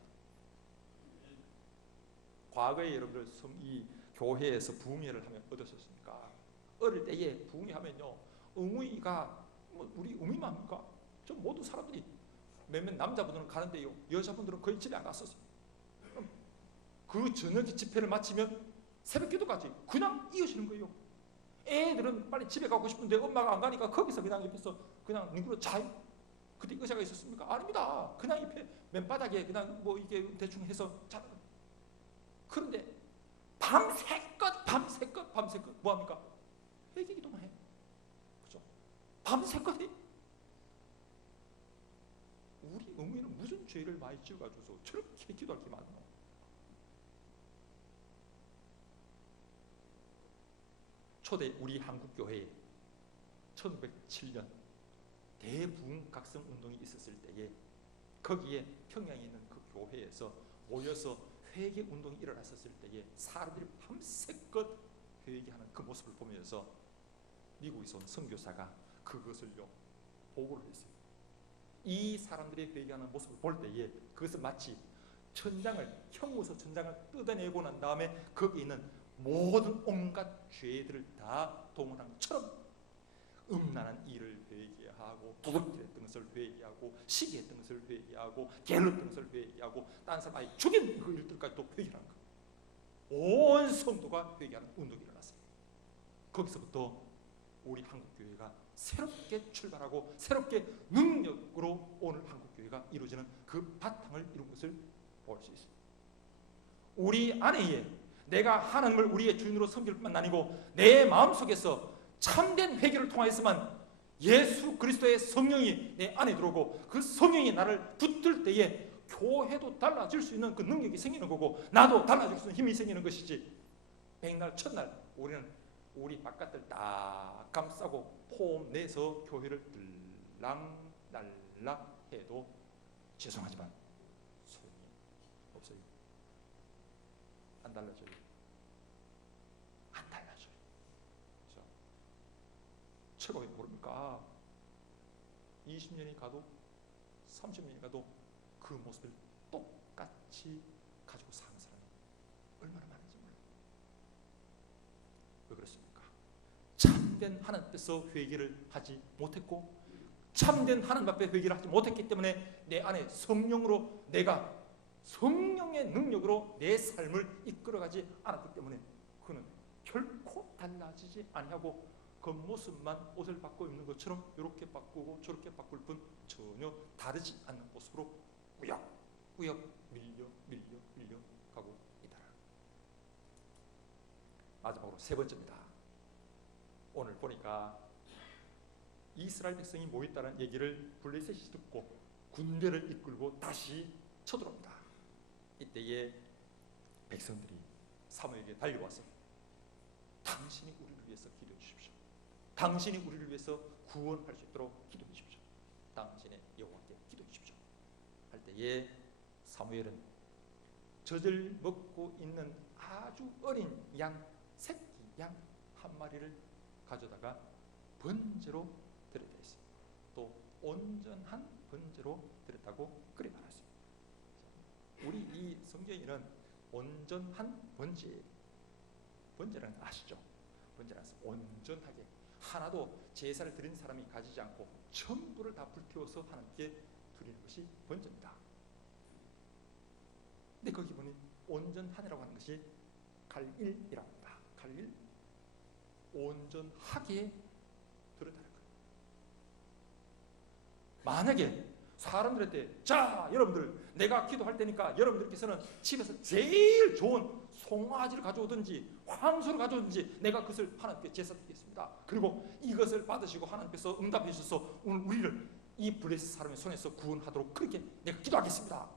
과거에 여러분들 이 교회에서 부흥회를 하면 어떠셨습니까? 어릴 때에 부흥회하면요, 의무이가 우리 의무만 합니까? 저 모든 사람들이 몇몇 남자분들은 가는데요, 여자분들은 거의 집에 안 갔었어요. 그 저녁에 집회를 마치면 새벽기도까지 그냥 이어지는 거예요. 애들은 빨리 집에 가고 싶은데 엄마가 안 가니까 거기서 그냥 옆에서 그냥 닝그러 자요. 그때 의자가 있었습니까? 아닙니다. 그냥 옆에 맨바닥에 그냥 뭐 이게 대충 해서 자. 그런데 밤새껏 뭐 합니까? 회개기도만 해. 그죠? 밤새껏 해. 우리 의무에는 무슨 죄를 많이 지어가지고서 저렇게 기도할 게 많나? 초대 우리 한국교회에 1907년 대부흥각성 운동이 있었을 때에 거기에 평양에 있는 그 교회에서 모여서 회개 운동이 일어났었을 때에 사람들이 밤새껏 회개하는 그 모습을 보면서 미국에서 온 선교사가 그것을요 보고를 했어요. 이 사람들이 회개하는 모습을 볼 때에 그것은 마치 형무소 천장을 뜯어내고 난 다음에 거기 있는 모든 온갖 죄들을 다 동원한 것처럼 음란한 일을 회개하고 도둑질했던 것을 회개하고 시기했던 것을 회개하고 게을렀던 것을 회개하고 딴 사람 아예 죽인 그 일들까지 또 회개하는 거예요. 온 성도가 회개하는 운동이 일어났어요. 거기서부터 우리 한국교회가 새롭게 출발하고 새롭게 능력으로 오늘 한국교회가 이루어지는 그 바탕을 이룬 것을 볼 수 있습니다. 우리 안에 내가 하나님을 우리의 주인으로 섬길 뿐만 아니고 내 마음속에서 참된 회개를 통하여서만 예수 그리스도의 성령이 내 안에 들어오고 그 성령이 나를 붙들 때에 교회도 달라질 수 있는 그 능력이 생기는 거고 나도 달라질 수 있는 힘이 생기는 것이지, 백날 첫날 우리는 우리 바깥을 딱 감싸고 폼 내서 교회를 들락날락 해도 죄송하지만 소용이 없어요. 안 달라져요. 안 달라져요. 그렇죠? 최고의 모릅니까? 20년이 가도 30년이 가도 그 모습을 똑같이 가지고 사는 사람이 얼마나 많은지 몰라요. 왜 그렇습니까? 참된 하나님 앞에서 회개를 하지 못했고 참된 하나님 앞에 회개를 하지 못했기 때문에 내 안에 성령으로 내가 성령의 능력으로 내 삶을 이끌어가지 않았기 때문에 그는 결코 달라지지 아니하고 겉모습만 옷을 바꿔 입는 것처럼 이렇게 바꾸고 저렇게 바꿀 뿐 전혀 다르지 않는 모습으로 우역우역 밀려 가고 있다. 마지막으로 세 번째입니다. 오늘 보니까 이스라엘 백성이 모였다는 얘기를 블레셋이 듣고 군대를 이끌고 다시 쳐들어옵니다. 이때에 백성들이 사무엘에게 달려와서 당신이 우리를 위해서 기도해 주십시오. 당신이 우리를 위해서 구원할 수 있도록 기도해 주십시오. 당신의 여호와께 기도해 주십시오. 할 때에 사무엘은 젖을 먹고 있는 아주 어린 새끼 양 한 마리를 가져다가 번제로 드렸다 했습니다. 또 온전한 번제로 드렸다고 그래 말했습니다. 우리 이 성경에는 온전한 번제라는 거 아시죠? 번제라는 온전하게 하나도 제사를 드린 사람이 가지지 않고 전부를 다 불태워서 하나님께 드리는 것이 번제입니다. 근데 거기 보니 온전한이라고 하는 것이 갈일이라고 합니다. 갈일, 온전하게 드렸다는 거예요. 만약에 사람들한테 자 여러분들 내가 기도할 테니까 여러분들께서는 집에서 제일 좋은 송아지를 가져오든지 황소를 가져오든지 내가 그것을 하나님께 제사 드리겠습니다. 그리고 이것을 받으시고 하나님께서 응답해 주셔서 오늘 우리를 이 블레셋 사람의 손에서 구원하도록 그렇게 내가 기도하겠습니다.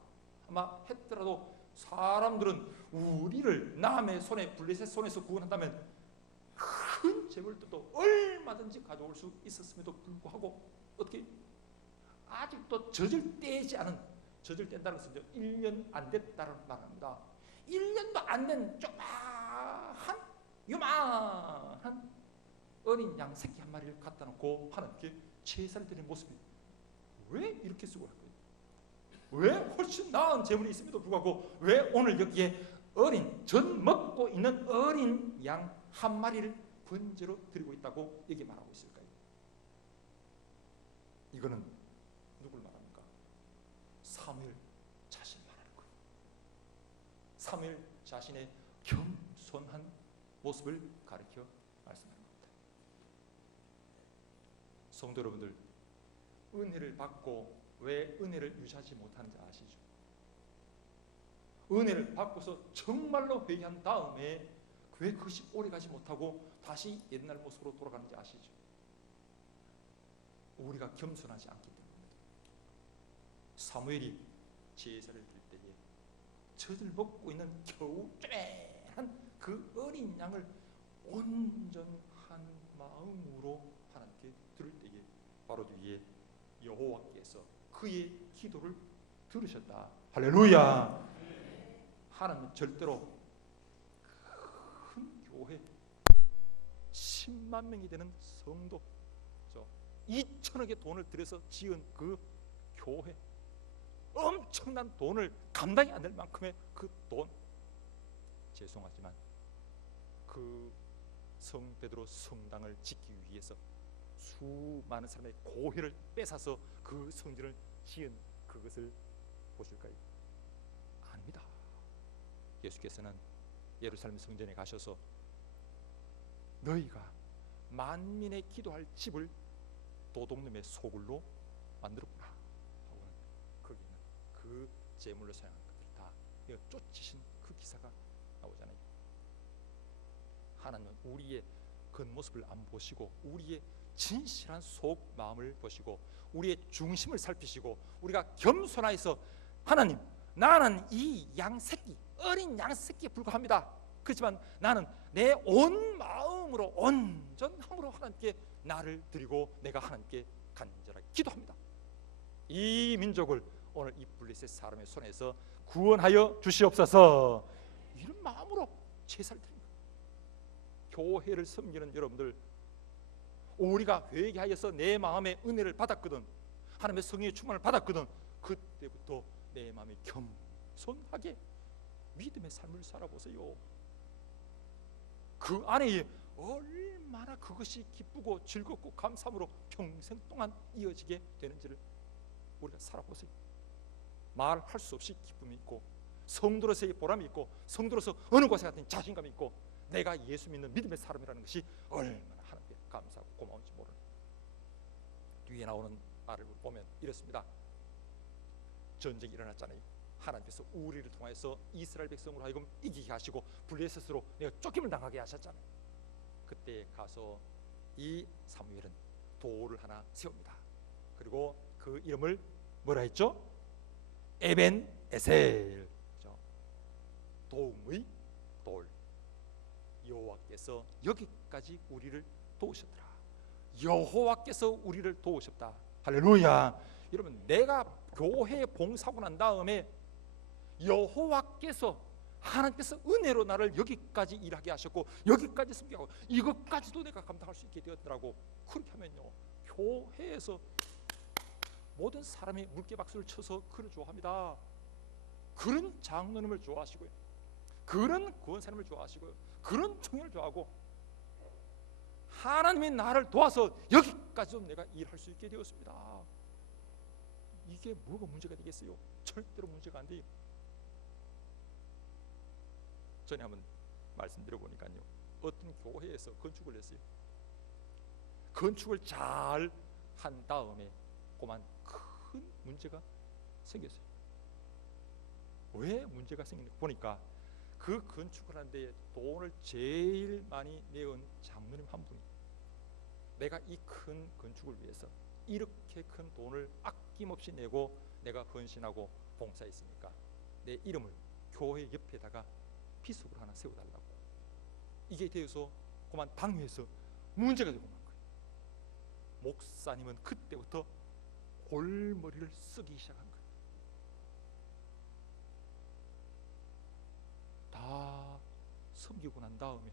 아마 했더라도 사람들은 우리를 남의 손에 블레셋 손에서 구원한다면 큰 재물도 얼마든지 가져올 수 있었음에도 불구하고 어떻게 아직도 젖을 떼지 않은, 젖을 뗀다는 것은 1년 안 됐다는 말합니다. 1년도 안 된 요만한 어린 양 새끼 한 마리를 갖다 놓고 하나님께 제사를 드리는 모습이 왜 이렇게 수고할 거예요? 왜 훨씬 나은 재물이 있음에도 불구하고 왜 오늘 여기에 어린 젖 먹고 있는 어린 양 한 마리를 번제로 드리고 있다고 여기 말하고 있을까요? 이거는 누굴 말합니까? 사무엘 자신을 말하는 거예요. 사무엘 자신의 겸손한 모습을 가리켜 말씀하는 겁니다. 성도 여러분들, 은혜를 받고 왜 은혜를 유지하지 못하는지 아시죠? 은혜를 받고서 정말로 회개한 다음에 왜 그것이 오래가지 못하고 다시 옛날 모습으로 돌아가는지 아시죠? 우리가 겸손하지 않기 때문입니다. 사무엘이 제사를 드릴 때에 젖을 먹고 있는 겨우 쪼매한 그 어린 양을 온전한 마음으로 하나님께 드릴 때에 바로 뒤에 여호와께서 그의 기도를 들으셨다. 할렐루야. 하나님은 절대로 큰 교회 10만 명이 되는 성도 2천억의 돈을 들여서 지은 그 교회, 엄청난 돈을 감당이 안 될 만큼의 그 돈, 죄송하지만 그 성 베드로 성당을 짓기 위해서 수많은 사람의 고혈을 뺏어서 그 성전을 지은 그것을 보실까요? 아닙니다. 예수께서는 예루살렘 성전에 가셔서 너희가 만민의 기도할 집을 도둑놈의 소굴로 만들었구나 하고는 거기는 그 제물로 사용한 것들 다 쫓으신 그 기사가 나오잖아요. 하나님은 우리의 겉모습을 안 보시고 우리의 진실한 속 마음을 보시고 우리의 중심을 살피시고 우리가 겸손하여서 하나님, 나는 이 양새끼, 어린 양새끼에 불과합니다. 그렇지만 나는 내 온 마음으로 온전함으로 하나님께 나를 드리고 내가 하나님께 간절하게 기도합니다. 이 민족을 오늘 이 블레셋 사람의 손에서 구원하여 주시옵소서. 이런 마음으로 제사를 드립니다. 교회를 섬기는 여러분들, 우리가 회개하여서 내 마음에 은혜를 받았거든, 하나님의 성령의 충만을 받았거든, 그때부터 내 마음이 겸손하게 믿음의 삶을 살아보세요. 그 안에 얼마나 그것이 기쁘고 즐겁고 감사함으로 평생 동안 이어지게 되는지를 우리가 살아보세요. 말할 수 없이 기쁨이 있고, 성도로서의 보람이 있고, 성도로서 어느 곳에 가든 자신감이 있고, 내가 예수 믿는 믿음의 사람이라는 것이 얼마나 하나님께 감사하고 고마운지 모르는. 뒤에 나오는 말을 보면 이렇습니다. 전쟁이 일어났잖아요. 하나님께서 우리를 통해서 이스라엘 백성으로 하여금 이기게 하시고 블레셋으로 내가 쫓김을 당하게 하셨잖아요. 그때 가서 이 사무엘은 돌을 하나 세웁니다. 그리고 그 이름을 뭐라 했죠? 에벤에셀, 도움의 돌. 여호와께서 여기까지 우리를 도우셨더라. 여호와께서 우리를 도우셨다. 할렐루야. 여러분, 내가 교회에 봉사하고 난 다음에 여호와께서, 하나님께서 은혜로 나를 여기까지 일하게 하셨고 여기까지 섬기고 이것까지도 내가 감당할 수 있게 되었더라고. 그렇게 하면요, 교회에서 모든 사람이 물개박수를 쳐서 그를 좋아합니다. 그런 장로님을 좋아하시고요, 그런 구원사님을 좋아하시고요, 그런 청년을 좋아하고, 하나님이 나를 도와서 여기까지도 내가 일할 수 있게 되었습니다. 이게 뭐가 문제가 되겠어요? 절대로 문제가 안 돼요. 전에 한번 말씀드려보니까요, 어떤 교회에서 건축을 했어요. 건축을 잘 한 다음에 그만 큰 문제가 생겼어요. 왜 문제가 생겼는지 보니까 그 건축을 하는데 돈을 제일 많이 내은 장로님 한 분이, 내가 이 큰 건축을 위해서 이렇게 큰 돈을 아낌없이 내고 내가 헌신하고 봉사했으니까 내 이름을 교회 옆에다가 비석으로 하나 세워달라고. 이게 되어서 그만 당회에서 문제가 되고 만 거예요. 목사님은 그때부터 골머리를 쓰기 시작한 거예요. 다 섬기고 난 다음에,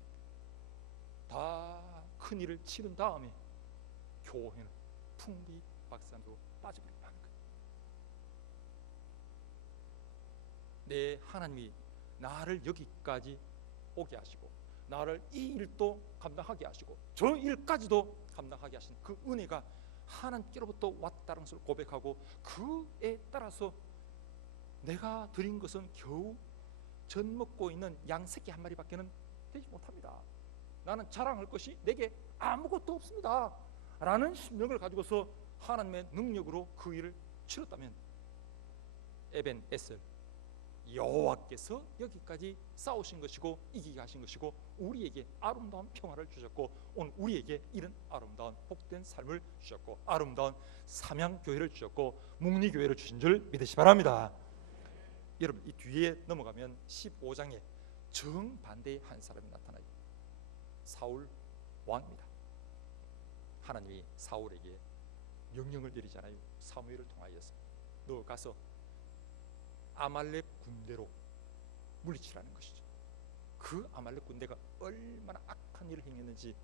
다 큰 일을 치른 다음에 교회는 풍비박산으로 빠져버리고 하는 거예요. 내 하나님이 나를 여기까지 오게 하시고 나를 이 일도 감당하게 하시고 저 일까지도 감당하게 하신 그 은혜가 하나님께로부터 왔다는 것을 고백하고 그에 따라서 내가 드린 것은 겨우 젖 먹고 있는 양 새끼 한 마리밖에는 되지 못합니다. 나는 자랑할 것이 내게 아무것도 없습니다 라는 심령을 가지고서 하나님의 능력으로 그 일을 치렀다면 에벤 에셀 여호와께서 여기까지 싸우신 것이고 이기게 하신 것이고 우리에게 아름다운 평화를 주셨고 오늘 우리에게 이런 아름다운 복된 삶을 주셨고 아름다운 삼양교회를 주셨고 묵리교회를 주신 줄 믿으시 바랍니다. 여러분 이 뒤에 넘어가면 15장에 정반대의 한 사람이 나타나요. 사울 왕입니다. 하나님이 사울에게 명령을 내리잖아요. 사무엘을 통하여서 너 가서 아말렉 군대로 물리치라는 것이죠. 그 아말렉 군대가 얼마나 악한 일을 행했는지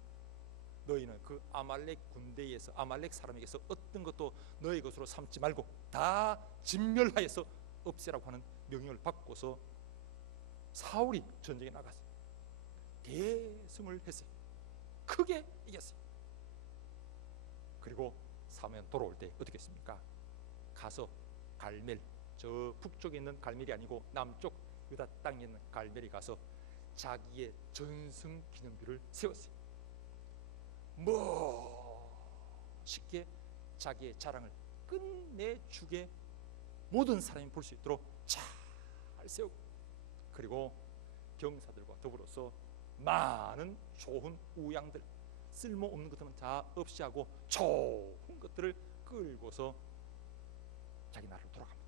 너희는 그 아말렉 군대에서 아말렉 사람에게서 어떤 것도 너희 것으로 삼지 말고 다 진멸하여서 없애라고 하는 명령을 받고서 사울이 전쟁에 나가서 대승을 했어요. 크게 이겼어요. 그리고 사무엘 돌아올 때 어떻게 했습니까? 가서 갈멜, 저 북쪽에 있는 갈멜이 아니고 남쪽 유다 땅에 있는 갈멜이 가서 자기의 전승 기념비를 세웠어요. 쉽게 자기의 자랑을 끝내주게 모든 사람이 볼 수 있도록 잘 세우고 그리고 병사들과 더불어서 많은 좋은 우양들 쓸모없는 것들은 다 없이 하고 좋은 것들을 끌고서 자기 나라로 돌아갑니다.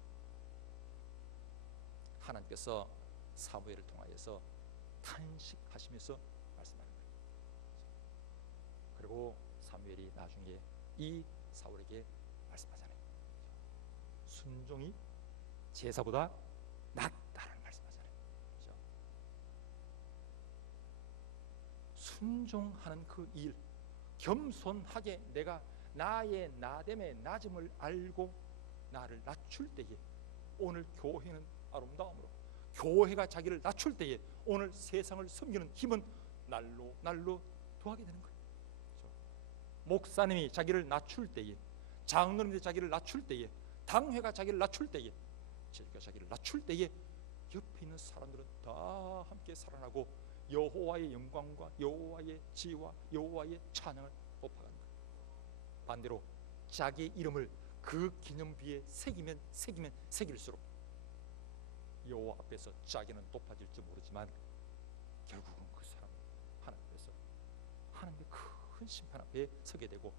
하나님께서 사무엘을 통하여서 탄식하시면서 말씀하는 거예요. 그리고 사무엘이 나중에 이 사울에게 말씀하잖아요. 순종이 제사보다 낫다라는 말씀하잖아요. 그렇죠? 순종하는 그 일, 겸손하게 내가 나의 나됨의 낮음을 알고 나를 낮출 때에 오늘 교회는 아름다움으로 교회가 자기를 낮출 때에 오늘 세상을 섬기는 힘은 날로 날로 더하게 되는 거예요. 그렇죠? 목사님이 자기를 낮출 때에 장로님이 자기를 낮출 때에 당회가 자기를 낮출 때에 제가 자기를 낮출 때에 옆에 있는 사람들은 다 함께 살아나고 여호와의 영광과 여호와의 지혜와 여호와의 찬양을 높아가는 거예요. 반대로 자기의 이름을 그 기념비에 새기면 새길수록 여호와 앞에서 자기는 높아질지 모르지만 결국은 그 사람은 하나님 앞에서 하나님의 큰 심판 앞에 서게 되고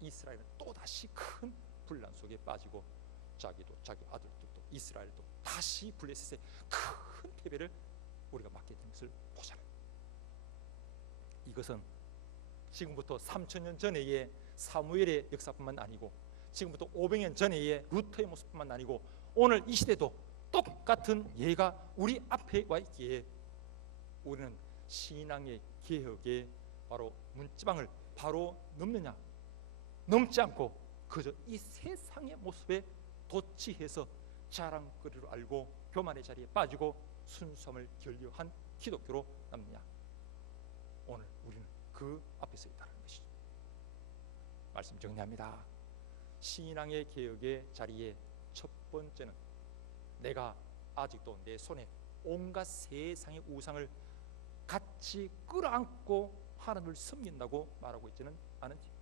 이스라엘은 또다시 큰 분란 속에 빠지고 자기도 자기 아들들도 이스라엘도 다시 블레셋의 큰 패배를 우리가 맞게 된 것을 보잖아요. 이것은 지금부터 3000년 전의 사무엘의 역사뿐만 아니고 지금부터 500년 전의 루터의 모습뿐만 아니고 오늘 이 시대도 똑같은 예가 우리 앞에 와 있기에 우리는 신앙의 개혁의 바로 문지방을 바로 넘느냐 넘지 않고 그저 이 세상의 모습에 도취해서 자랑거리로 알고 교만의 자리에 빠지고 순수함을 결여한 기독교로 남느냐. 오늘 우리는 그 앞에 서 있다는 것이죠. 말씀 정리합니다. 신앙의 개혁의 자리에 첫 번째는 내가 아직도 내 손에 온갖 세상의 우상을 같이 끌어안고 하나님을 섬긴다고 말하고 있지는 않은지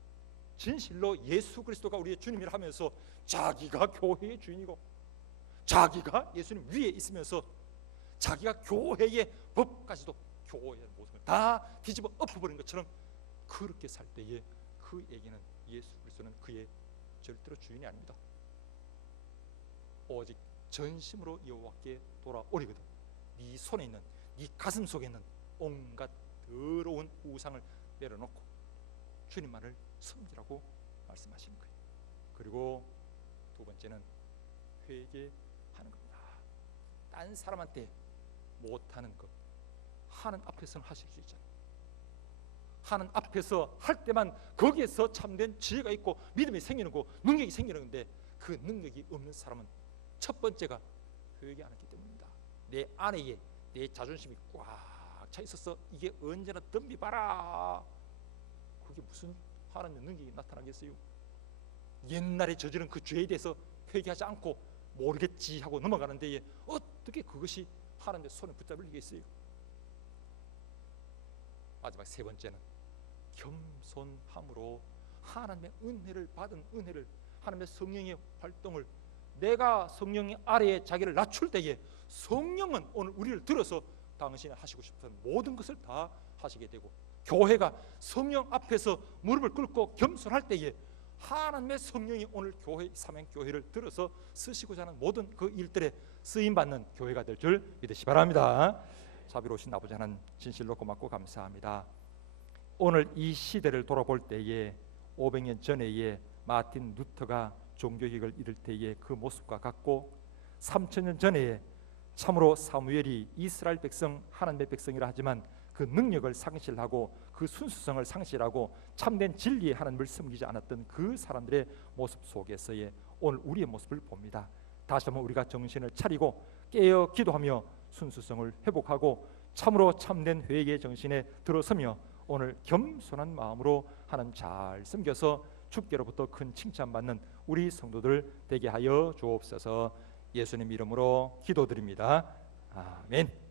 진실로 예수 그리스도가 우리의 주님이라 하면서 자기가 교회의 주인이고 자기가 예수님 위에 있으면서 자기가 교회의 법까지도 교회의 모습을 다 뒤집어 엎어버린 것처럼 그렇게 살 때에 그에게는 예수 그리스도는 그의 절대로 주인이 아닙니다. 오직 전심으로 여호와께 돌아오리거든 네 손에 있는 네 가슴 속에 있는 온갖 더러운 우상을 내려놓고 주님만을 섬기라고 말씀하시는 거예요. 그리고 두 번째는 회개하는 겁니다. 딴 사람한테 못하는 것 하나님 앞에서는 하실 수 있잖아요. 하나님 앞에서 할 때만 거기에서 참된 지혜가 있고 믿음이 생기는 거 능력이 생기는 건데 그 능력이 없는 사람은 첫 번째가 회개 안 했기 때문입니다. 내 안에 내 자존심이 꽉 차 있어서 이게 언제나 덤비봐라. 그게 무슨 하나님의 능력이 나타나겠어요? 옛날에 저지른 그 죄에 대해서 회개하지 않고 모르겠지 하고 넘어가는 데에 어떻게 그것이 하나님의 손에 붙잡히겠어요? 마지막 세 번째는 겸손함으로 하나님의 은혜를 받은 은혜를, 하나님의 성령의 활동을, 내가 성령의 아래에 자기를 낮출 때에 성령은 오늘 우리를 들어서 당신이 하시고 싶은 모든 것을 다 하시게 되고, 교회가 성령 앞에서 무릎을 꿇고 겸손할 때에 하나님의 성령이 오늘 교회, 삼행교회를 들어서 쓰시고자 하는 모든 그 일들에 쓰임받는 교회가 될 줄 믿으시 바랍니다. 자비로우신 아버지 하나님, 진실로 고맙고 감사합니다. 오늘 이 시대를 돌아볼 때에 500년 전에 마틴 루터가 종교개혁을 이룰 때의 그 모습과 같고, 3000년 전에 참으로 사무엘이 이스라엘 백성, 하나님의 백성이라 하지만 그 능력을 상실하고 그 순수성을 상실하고 참된 진리의 하나님을 섬기지 않았던 그 사람들의 모습 속에서의 오늘 우리의 모습을 봅니다. 다시 한번 우리가 정신을 차리고 깨어 기도하며 순수성을 회복하고 참으로 참된 회개의 정신에 들어서며 오늘 겸손한 마음으로 하나님 잘 섬겨서 주께로부터 큰 칭찬받는 우리 성도들 되게 하여 주옵소서. 예수님 이름으로 기도드립니다. 아멘.